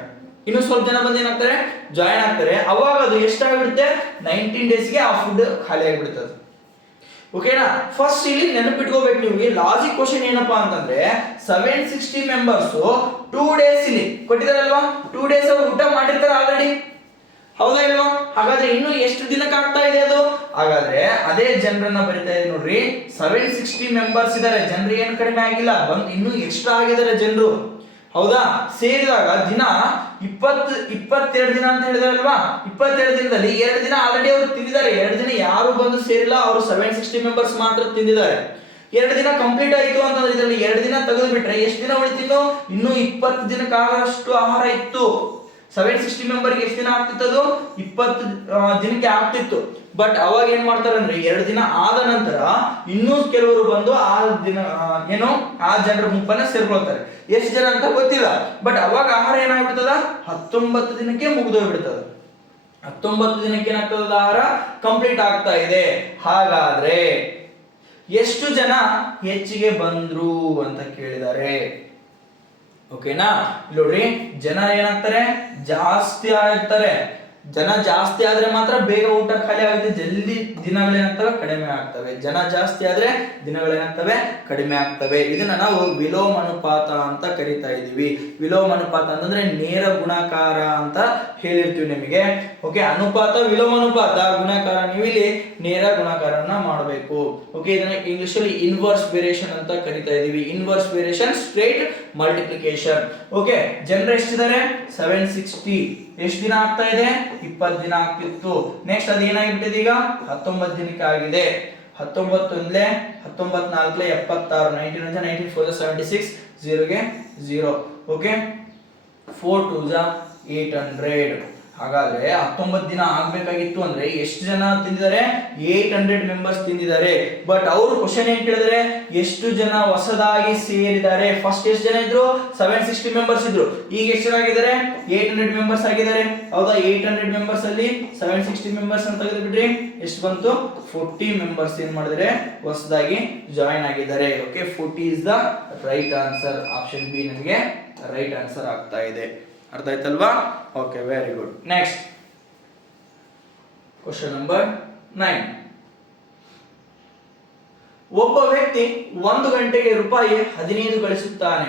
ಜಾಯಿನ್ ಆಗ್ತಾರೆ. ಅವಾಗ ಅದು ಎಷ್ಟಾಗ್ಬಿಡುತ್ತೆ, 19 ಡೇಸ್ಗೆ ಆ ಫುಡ್ ಖಾಲಿ ಆಗಿಬಿಡ್ತದೆ. ಓಕೆನಾ? ಫಸ್ಟ್ ಇಲ್ಲಿ ನೆನಪಿಟ್ಕೋಬೇಕು ನೀವು, ಲಾಜಿಕ್ ಕ್ವಶನ್ ಏನಪ್ಪಾ ಅಂತಂದ್ರೆ 760 ಮೆಂಬರ್ಸ್ 2 ಡೇಸ್ ಇಲ್ಲಿ ಕೊಟ್ಟಿದಾರಲ್ವಾ, 2 ಡೇಸ್ ಅವ್ರು ಊಟ ಮಾಡಿರ್ತಾರೆ ಆಲ್ರೆಡಿ, ಹೌದಾ ಇಲ್ವಾ? ಹಾಗಾದ್ರೆ ಇನ್ನು ಎಷ್ಟು ದಿನಕ್ಕೆ ಆಗ್ತಾ ಇದೆ ಅದು? ಹಾಗಾದ್ರೆ ಅದೇ ಜನರನ್ನ ಬರಿತಾ ಇದೆ ನೋಡ್ರಿ, 760 ಮೆಂಬರ್ಸ್ ಇದಾರೆ, ಜನರು ಏನ್ ಕಡಿಮೆ ಆಗಿಲ್ಲ, ಇನ್ನೂ ಎಕ್ಸ್ಟ್ರಾ ಆಗಿದ್ದಾರೆ ಜನರು, ಹೌದಾ? ಸೇರಿದಾಗ ದಿನ 22 ದಿನ ಅಂತ ಹೇಳಿದಾರಲ್ವಾ, 22 ದಿನದಲ್ಲಿ 2 ದಿನ ಆಲ್ರೆಡಿ ಅವರು ತಿಂದಿದ್ದಾರೆ, 2 ದಿನ ಯಾರು ಬಂದು ಸೇರಿಲ್ಲ, ಅವರು 760 ಮೆಂಬರ್ಸ್ ಮಾತ್ರ ತಿಂದಿದ್ದಾರೆ. 2 ದಿನ ಕಂಪ್ಲೀಟ್ ಆಯ್ತು ಅಂತಂದ್ರೆ ಇದರಲ್ಲಿ 2 ದಿನ ತೆಗೆದು ಬಿಟ್ರೆ ಎಷ್ಟು ದಿನ ಉಳಿತಿತ್ತು? ಇನ್ನೂ 20 ದಿನಕ್ಕಾಗಷ್ಟು ಆಹಾರ ಇತ್ತು. 760 ಮೆಂಬರ್ಗೆ ಎಷ್ಟು ದಿನ ಆಗ್ತಿತ್ತು? 20 ದಿನಕ್ಕೆ ಆಗ್ತಿತ್ತು. ಬಟ್ ಅವಾಗ ಏನ್ ಮಾಡ್ತಾರೆ ಅಂದ್ರೆ 2 ದಿನ ಆದ ನಂತರ ಇನ್ನೂ ಕೆಲವರು ಬಂದು ಆ ದಿನ ಆ ಜನರ ಗುಂಪನ್ನ ಸೇರ್ಕೊಳ್ತಾರೆ. ಎಷ್ಟು ಜನ ಅಂತ ಗೊತ್ತಿಲ್ಲ, ಬಟ್ ಅವಾಗ ಆಹಾರ ಏನಾಗ್ಬಿಡ್ತದ, 19 ದಿನಕ್ಕೆ ಮುಗಿದೋಗ್ಬಿಡ್ತದ. 19 ದಿನಕ್ಕೆ ಏನಾಗ್ತದ, ಆಹಾರ ಕಂಪ್ಲೀಟ್ ಆಗ್ತಾ ಇದೆ. ಹಾಗಾದ್ರೆ ಎಷ್ಟು ಜನ ಹೆಚ್ಚಿಗೆ ಬಂದ್ರು ಅಂತ ಕೇಳಿದ್ದಾರೆ. ಓಕೆನಾ? ನೋಡ್ರಿ, ಜನ ಏನಾಗ್ತಾರೆ, ಜಾಸ್ತಿ ಆಗಿರ್ತಾರೆ. ಜನ ಜಾಸ್ತಿ ಆದ್ರೆ ಮಾತ್ರ ಬೇಗ ಊಟ ಖಾಲಿ ಆಗುತ್ತೆ, ಜಲ್ದಿ ದಿನಗಳೇನಾಗ್ತವೆ, ಕಡಿಮೆ ಆಗ್ತವೆ. ಜನ ಜಾಸ್ತಿ ಆದ್ರೆ ದಿನಗಳೇನಾಗ್ತವೆ, ಕಡಿಮೆ ಆಗ್ತವೆ. ಇದನ್ನ ನಾವು ವಿಲೋಮ ಅನುಪಾತ ಅಂತ ಕರಿತಾ ಇದೀವಿ. ವಿಲೋಮ ಅನುಪಾತ ಅಂತಂದ್ರೆ ನೇರ ಗುಣಾಕಾರ ಅಂತ ಹೇಳಿರ್ತೀವಿ ನಿಮಗೆ. ಓಕೆ, ಅನುಪಾತ ವಿಲೋಮ ಅನುಪಾತ, ಗುಣಾಕಾರ ನೀವು ಇಲ್ಲಿ ನೇರ ಗುಣಾಕಾರನ ಮಾಡಬೇಕು. ಓಕೆ, ಇದನ್ನ ಇಂಗ್ಲಿಷ್ ಅಲ್ಲಿ ಇನ್ವರ್ಸ್ ವೇರಿಯೇಷನ್ ಅಂತ ಕರಿತಾ ಇದೀವಿ. Inverse variation, straight multiplication. Okay, ಜನರು ಎಷ್ಟಿದ್ದಾರೆ? 760. ಎಷ್ಟು ದಿನ ಆಗ್ತಾ ಇದೆ? 20 ದಿನ ಆಗ್ತಿತ್ತು. ನೆಕ್ಸ್ಟ್ ಅದು ಏನಾಗಿಬಿಟ್ಟಿದೆ ಈಗ? 19 ದಿನಕ್ಕೆ ಆಗಿದೆ. 19 1 19 4 76, 19 19 4 76, 0 ಗೆ 0. ಓಕೆ, 4 2 800. ಹಾಗಾದ್ರೆ 19 ದಿನ ಆಗ್ಬೇಕಾಗಿತ್ತು ಅಂದ್ರೆ ಎಷ್ಟು ಜನ ತಿಂದಿದ್ದಾರೆ? 800 ಮೆಂಬರ್ಸ್ ತಿಂದಿದ್ದಾರೆ. ಬಟ್ ಅವರು ಕ್ವಶನ್ ಏನ್ ಕೇಳಿದ್ರೆ, ಎಷ್ಟು ಜನ ಹೊಸದಾಗಿ ಸೇರಿದ್ದಾರೆ? ಫಸ್ಟ್ ಎಷ್ಟು ಜನ ಇದ್ರು? 760 ಮೆಂಬರ್ಸ್ ಇದ್ರು. ಈಗ ಎಷ್ಟು ಜನ ಆಗಿದ್ದಾರೆ? 800 ಮೆಂಬರ್ಸ್ ಆಗಿದ್ದಾರೆ, ಹೌದಾ? 800 ಮೆಂಬರ್ಸ್ ಅಲ್ಲಿ 760 ಮೆಂಬರ್ಸ್ ಅಂತ ತೆಗೆದು ಬಿಡ್ರಿ, ಎಷ್ಟು ಬಂತು? 40 ಮೆಂಬರ್ಸ್ ಏನ್ ಮಾಡಿದ್ರೆ ಹೊಸದಾಗಿ ಜಾಯಿನ್ ಆಗಿದ್ದಾರೆ. Okay, 40 is the right answer. Option B ನಮಗೆ ರೈಟ್ ಆನ್ಸರ್ ಆಗ್ತಾ ಇದೆ. ಅರ್ಥ ಆಯ್ತಲ್ವಾ? Okay, very good. Next question number 9. ಒಬ್ಬ ವ್ಯಕ್ತಿ 1 ಗಂಟೆಗೆ ರೂಪಾಯಿ 15 ಗಳಿಸುತ್ತಾನೆ.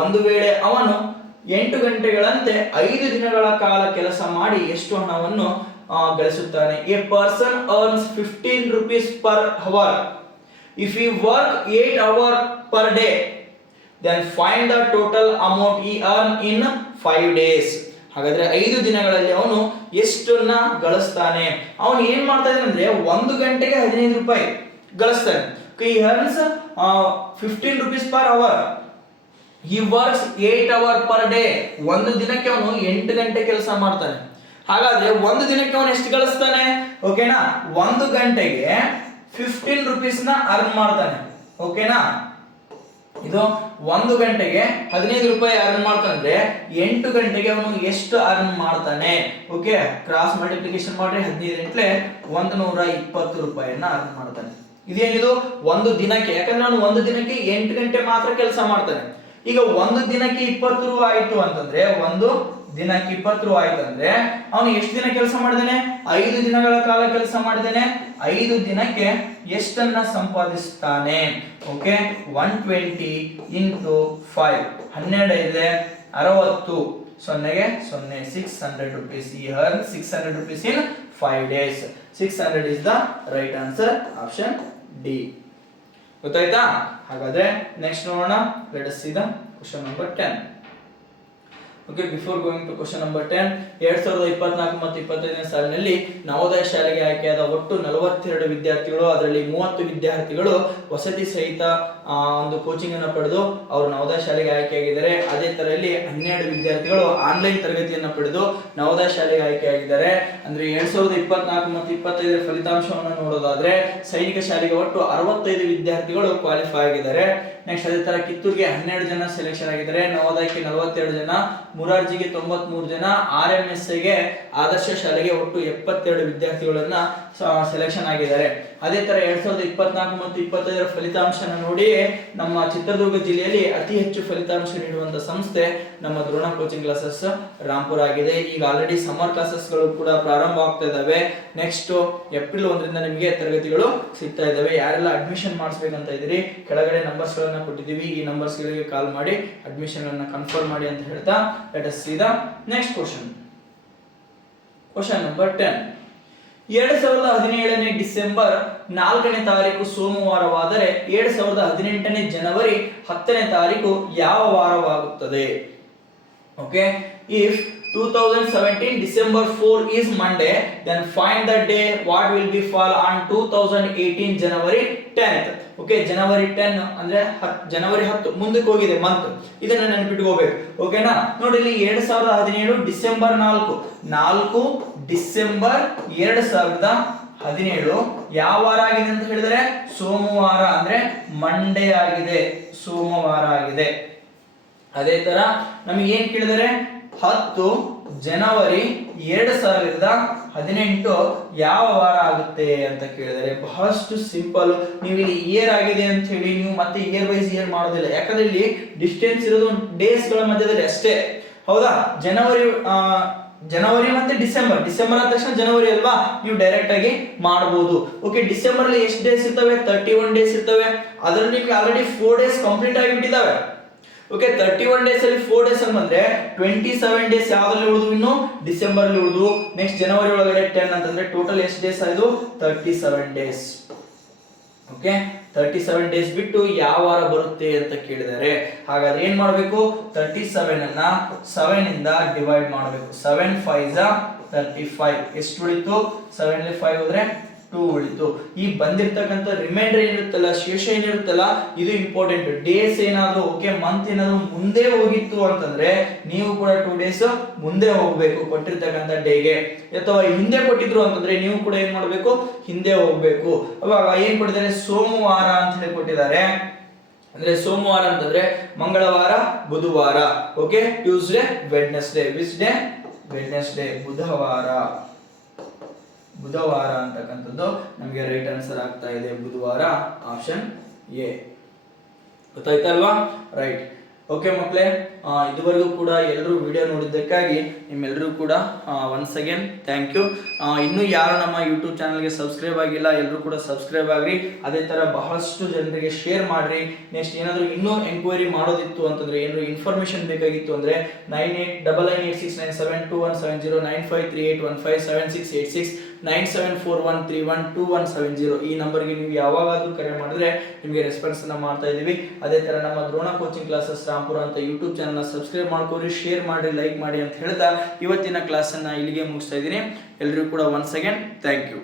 ಒಂದು ವೇಳೆ ಅವನು 8 ಗಂಟೆಗಳಂತೆ 5 ದಿನಗಳ ಕಾಲ ಕೆಲಸ ಮಾಡಿ ಎಷ್ಟು ಹಣವನ್ನು ಗಳಿಸುತ್ತಾನೆ? A person earns 15 rupees per hour. If he work 8 hours per day, then find the total amount he earn in 5 days. ಹಾಗಾದ್ರೆ 5 ದಿನಗಳಲ್ಲಿ ಅವನು ಎಷ್ಟನ್ನ ಗಳಿಸ್ತಾನೆ? ಅವನು ಏನ್ ಮಾಡ್ತಾ ಇದ್ದಾನೆ ಅಂದ್ರೆ 1 ಗಂಟೆಗೆ 15 ರೂಪಾಯಿ ಗಳಿಸ್ತಾನೆ. He earns 15 rupees per hour. He works 8 hours per day. ಒಂದು ದಿನಕ್ಕೆ ಅವನು 8 ಗಂಟೆ ಕೆಲಸ ಮಾಡ್ತಾನೆ. ಹಾಗಾದ್ರೆ ಒಂದು ದಿನಕ್ಕೆ ಅವನು ಎಷ್ಟು ಗಳಿಸ್ತಾನೆ? ಓಕೆನಾ? 1 ಗಂಟೆಗೆ 15 rupees ನ ಅರ್ನ್ ಮಾಡ್ತಾನೆ. ಓಕೆನಾ? ಇದು 1 ಗಂಟೆಗೆ 15 ರೂಪಾಯಿ ಅರ್ನ್ ಮಾಡ್ತಾನೆ. 8 ಗಂಟೆಗೆ ಅವನು ಎಷ್ಟು ಅರ್ನ್ ಮಾಡ್ತಾನೆ? ಓಕೆ, ಕ್ರಾಸ್ ಮಲ್ಟಿಪ್ಲಿಕೇಶನ್ ಮಾಡ್ರಿ. 15 120 ರೂಪಾಯಿಯನ್ನ ಅರ್ನ್ ಮಾಡ್ತಾನೆ. ಇದೇನಿದು? ಒಂದು ದಿನಕ್ಕೆ. ಯಾಕಂದ್ರೆ ಅವನು ಒಂದು ದಿನಕ್ಕೆ 8 ಗಂಟೆ ಮಾತ್ರ ಕೆಲಸ ಮಾಡ್ತಾನೆ. ಈಗ ಒಂದು ದಿನಕ್ಕೆ 20 ರು ಆಯ್ತು ಅಂತಂದ್ರೆ, ಒಂದು ದಿನಕ್ಕೆ 20 ರು ಆಯ್ತು ಅಂದ್ರೆ ಅವನು ಎಷ್ಟು ದಿನ ಕೆಲಸ ಮಾಡಿದಾನೆ? 5 ದಿನಗಳ ಕಾಲ ಕೆಲಸ ಮಾಡಿದಾನೆ. 5 ದಿನಕ್ಕೆ ಎಷ್ಟನ್ನ ಸಂಪಾದಿಸ್ತಾನೆ? ಓಕೆ, 120 ಇಂಟು 5, 12 ಇದೆ 60, 0ಗೆ 0, 600 rupees. He earns 600 rupees in 5 days. 600 is the right answer. Option D. ಗೊತ್ತಾಯ್ತಾ? ಹಾಗಾದ್ರೆ ನೆಕ್ಸ್ಟ್ ನೋಡೋಣ. Let us see the question number 10. Okay, before going to question number 10, 2024 ಮತ್ತು 25ನೇ ಸಾಲಿನಲ್ಲಿ ನವೋದಯ ಶಾಲೆಗೆ ಆಯ್ಕೆಯಾದ ಒಟ್ಟು 42 ವಿದ್ಯಾರ್ಥಿಗಳು, ಅದರಲ್ಲಿ 30 ವಿದ್ಯಾರ್ಥಿಗಳು ವಸತಿ ಸಹಿತ ಒಂದು ಕೋಚಿಂಗ್ ಅನ್ನು ಪಡೆದು ಅವರು ನವೋದಯ ಶಾಲೆಗೆ ಆಯ್ಕೆಯಾಗಿದ್ದಾರೆ. ಅದೇ ತರ ಇಲ್ಲಿ 12 ವಿದ್ಯಾರ್ಥಿಗಳು ಆನ್ಲೈನ್ ತರಗತಿಯನ್ನು ಪಡೆದು ನವೋದಯ ಶಾಲೆಗೆ ಆಯ್ಕೆಯಾಗಿದ್ದಾರೆ. ಅಂದ್ರೆ 2024 ಮತ್ತು 25 ಫಲಿತಾಂಶವನ್ನು ನೋಡೋದಾದ್ರೆ ಸೈನಿಕ ಶಾಲೆಗೆ ಒಟ್ಟು 65 ವಿದ್ಯಾರ್ಥಿಗಳು ಕ್ವಾಲಿಫೈ ಆಗಿದ್ದಾರೆ. ನೆಕ್ಸ್ಟ್ ಅದೇ ತರ ಕಿತ್ತೂರಿಗೆ 12 ಜನ ಸೆಲೆಕ್ಷನ್ ಆಗಿದ್ದಾರೆ, ನವೋದಯಕ್ಕೆ 42 ಜನ, ಮುರಾರ್ಜಿಗೆ 93 ಜನ, RMSI ಗೆ ಆದರ್ಶ ಶಾಲೆಗೆ ಒಟ್ಟು 72 ವಿದ್ಯಾರ್ಥಿಗಳನ್ನ ಸೆಲೆಕ್ಷನ್ ಆಗಿದ್ದಾರೆ. ಅದೇ ತರ 2024 ಮತ್ತು 25 ಫಲಿತಾಂಶನ ನೋಡಿ ನಮ್ಮ ಚಿತ್ರದುರ್ಗ ಜಿಲ್ಲೆಯಲ್ಲಿ ಅತಿ ಹೆಚ್ಚು ಫಲಿತಾಂಶ ನೀಡುವಂತ ಸಂಸ್ಥೆ ನಮ್ಮ ದ್ರೋಣ ಕೋಚಿಂಗ್ ಕ್ಲಾಸಸ್ ರಾಂಪುರ ಆಗಿದೆ. ಈಗ ಆಲ್ರೆಡಿ ಸಮ್ಮರ್ ಕ್ಲಾಸಸ್ ಗಳು ಕೂಡ ಪ್ರಾರಂಭ ಆಗ್ತಾ ಇದಾವೆ. ನೆಕ್ಸ್ಟ್ ಏಪ್ರಿಲ್ 1ರಿಂದ ನಿಮಗೆ ತರಗತಿಗಳು ಸಿಗ್ತಾ ಇದಾವೆ. ಯಾರೆಲ್ಲ ಅಡ್ಮಿಷನ್ ಮಾಡಿಸ್ಬೇಕಂತ ಇದ್ದೀರಿ ಕೆಳಗಡೆ ನಂಬರ್ಸ್ ಗಳನ್ನ ಕೊಟ್ಟಿದ್ದೀವಿ, ಈ ನಂಬರ್ಸ್ ಗಳಿಗೆ ಕಾಲ್ ಮಾಡಿ ಅಡ್ಮಿಷನ್ ಅನ್ನ ಕನ್ಫರ್ಮ್ ಮಾಡಿ ಅಂತ ಹೇಳ್ತಾ let us see the next question. Question number 10. 2017 December 4ನೇ ತಾರೀಕು ಸೋಮವಾರವಾದರೆ 2018 ಜನವರಿ 10ನೇ ತಾರೀಕು ಯಾವ ವಾರವಾಗುತ್ತದೆ? Okay, if 2017 December 4 is Monday, then find the day what will be fall on 2018 January 10th. Okay, ಜನವರಿ 10 ಅಂದ್ರೆ ಜನವರಿ 10 ಮುಂದಕ್ಕೆ ಹೋಗಿದೆ ಮಂತ್, ಇದನ್ನ ನೆನಪಿಟ್ಕೋಬೇಕು. ಓಕೆನಾ? ನೋಡಿ ಇಲ್ಲಿ 2017 ಡಿಸೆಂಬರ್ 4 ಡಿಸೆಂಬರ್ 2017 ಯಾವ ವಾರ ಆಗಿದೆ ಅಂತ ಹೇಳಿದ್ರೆ ಸೋಮವಾರ, ಅಂದ್ರೆ ಮಂಡೇ ಆಗಿದೆ, ಸೋಮವಾರ ಆಗಿದೆ. ಅದೇ ತರ ನಮಗೆ ಏನ್ ಕೇಳಿದರೆ 10 ಜನವರಿ 2018 ಯಾವ ವಾರ ಆಗುತ್ತೆ ಅಂತ ಕೇಳಿದರೆ ಬಹಳಷ್ಟು ಸಿಂಪಲ್. ನೀವು ಇಲ್ಲಿ ಇಯರ್ ಆಗಿದೆ ಅಂತ ಹೇಳಿ ನೀವು ಮತ್ತೆ ಇಯರ್ ವೈಸ್ ಇಯರ್ ಮಾಡೋದಿಲ್ಲ, ಯಾಕಂದ್ರೆ ಇಲ್ಲಿ ಡಿಸ್ಟೆನ್ಸ್ ಇರೋದು ಡೇಸ್ ಗಳ ಮಧ್ಯದಲ್ಲಿ ಅಷ್ಟೇ. ಹೌದಾ? ಜನವರಿ ಮತ್ತೆ ಡಿಸೆಂಬರ್ ಆದ ತಕ್ಷಣ ಜನವರಿ ಅಲ್ವಾ, ನೀವು ಡೈರೆಕ್ಟ್ ಆಗಿ ಮಾಡಬಹುದು. ಓಕೆ, ಡಿಸೆಂಬರ್ ಅಲ್ಲಿ ಎಷ್ಟು ಡೇಸ್ ಇರ್ತವೆ? 31 ಡೇಸ್ ಇರ್ತವೆ. ಅದರಲ್ಲಿ ನಿಮಗೆ ಆಲ್ರೆಡಿ 4 ಡೇಸ್ ಕಂಪ್ಲೀಟ್ ಆಗಿಬಿಟ್ಟಿದಾವೆ. ಓಕೆ, 31 ಡೇಸ್ ಅಲ್ಲಿ 4 ಡೇಸ್ ಅಂತಂದ್ರೆ 27 ಡೇಸ್ ಯಾವ್ದ್ರಲ್ಲಿ ಉಳಿದು? ಇನ್ನು ಡಿಸೆಂಬರ್ ಅಲ್ಲಿ ಉಳಿದು. ನೆಕ್ಸ್ಟ್ ಜನವರಿ ಒಳಗಡೆ 10 ಅಂತಂದ್ರೆ ಟೋಟಲ್ ಎಷ್ಟು ಡೇಸ್ ಆಯ್ತು? 37 ಡೇಸ್. ಓಕೆ, 37 ಡೇಸ್ ಬಿಟ್ಟು ಯಾವ ವಾರ ಬರುತ್ತೆ ಅಂತ ಕೇಳಿದರೆ ಹಾಗಾದ್ರೆ ಏನ್ ಮಾಡಬೇಕು? 37 ಅನ್ನ 7 ಇಂದ ಡಿವೈಡ್ ಮಾಡಬೇಕು. 7 5 35. ಎಷ್ಟು ಉಳಿತು? 7 ಅಲ್ಲಿ 5 ಹೋದ್ರೆ 2 ಉಳಿತು. ಈ ಬಂದಿರತಕ್ಕಂತ ರಿಮೈಂಡರ್ ಏನಿರುತ್ತಲ್ಲ, ಶೇಷ ಏನಿರುತ್ತಲ್ಲ, ಇದು ಇಂಪಾರ್ಟೆಂಟ್. ಡೇಸ್ ಏನಾದ್ರು ಓಕೆ ಮಂತ್ ಏನಾದ್ರು ಮುಂದೆ ಹೋಗಿತ್ತು ಅಂತಂದ್ರೆ ನೀವು ಕೂಡ 2 ಡೇಸ್ ಮುಂದೆ ಹೋಗ್ಬೇಕು ಕೊಟ್ಟಿರ್ತಕ್ಕಂತ ಡೇಗೆ. ಅಥವಾ ಹಿಂದೆ ಕೊಟ್ಟಿದ್ರು ಅಂತಂದ್ರೆ ನೀವು ಕೂಡ ಏನ್ ಮಾಡ್ಬೇಕು? ಹಿಂದೆ ಹೋಗ್ಬೇಕು. ಅವಾಗ ಏನ್ ಕೊಟ್ಟಿದ್ದಾರೆ? ಸೋಮವಾರ ಅಂತ ಹೇಳಿ ಕೊಟ್ಟಿದ್ದಾರೆ. ಅಂದ್ರೆ ಸೋಮವಾರ ಅಂತಂದ್ರೆ ಮಂಗಳವಾರ, ಬುಧವಾರ. Okay, Tuesday, Wednesday. Which day? Wednesday, ಬುಧವಾರ ಅಂತಕ್ಕಂಥದ್ದು ನಮಗೆ ರೈಟ್ ಆನ್ಸರ್ ಆಗ್ತಾ ಇದೆ. ಬುಧವಾರ, ಆಪ್ಷನ್ ಎ. ಗೊತ್ತಾಯ್ತಲ್ವಾ? ರೈಟ್. ಓಕೆ ಮಕ್ಕಳೇ, ಇದುವರೆಗೂ ಕೂಡ ಎಲ್ಲರೂ ವಿಡಿಯೋ ನೋಡಿದ್ದಕ್ಕಾಗಿ ನಿಮ್ಮೆಲ್ಲರೂ ಕೂಡ ಒನ್ಸ್ ಅಗೇನ್ ಥ್ಯಾಂಕ್ ಯು. ಇನ್ನೂ ಯಾರು ನಮ್ಮ ಯೂಟ್ಯೂಬ್ ಚಾನಲ್ಗೆ ಸಬ್ಸ್ಕ್ರೈಬ್ ಆಗಿಲ್ಲ ಎಲ್ಲರೂ ಕೂಡ ಸಬ್ಸ್ಕ್ರೈಬ್ ಆಗ್ರಿ. ಅದೇ ತರ ಬಹಳಷ್ಟು ಜನರಿಗೆ ಶೇರ್ ಮಾಡ್ರಿ. ನೆಕ್ಸ್ಟ್ ಏನಾದರೂ ಇನ್ನೂ ಎಂಕ್ವೈರಿ ಮಾಡೋದಿತ್ತು ಅಂತಂದ್ರೆ, ಏನಾದ್ರು ಇನ್ಫಾರ್ಮೇಶನ್ ಬೇಕಾಗಿತ್ತು ಅಂದ್ರೆ 989986972170 9538157686 9741312170 ಈ ನಂಬರ್ಗೆ ನೀವು ಯಾವಾಗಾದ್ರೂ ಕರೆ ಮಾಡಿದ್ರೆ ನಿಮಗೆ ರೆಸ್ಪಾನ್ಸ್ ಅನ್ನ ಮಾಡ್ತಾ ಇದೀವಿ. ಅದೇ ತರ ನಮ್ಮ ದ್ರೋಣ ಕೋಚಿಂಗ್ ಕ್ಲಾಸಸ್ ರಾಂಪುರ ಅಂತ ಯೂಟ್ಯೂಬ್ ಚಾನಲ್ ಸಬ್ಸ್ಕ್ರೈಬ್ ಮಾಡ್ಕೊರಿ, ಶೇರ್ ಮಾಡಿ, ಲೈಕ್ ಮಾಡಿ ಅಂತ ಹೇಳ್ತಾ ಇವತ್ತಿನ ಕ್ಲಾಸ್ ಅನ್ನ ಇಲ್ಲಿಗೆ ಮುಗಿಸ್ತಾ ಇದ್ದೀನಿ. ಎಲ್ಲರಿಗೂ ಕೂಡ ಒನ್ಸ್ ಅಗೇನ್ ಥ್ಯಾಂಕ್ ಯು.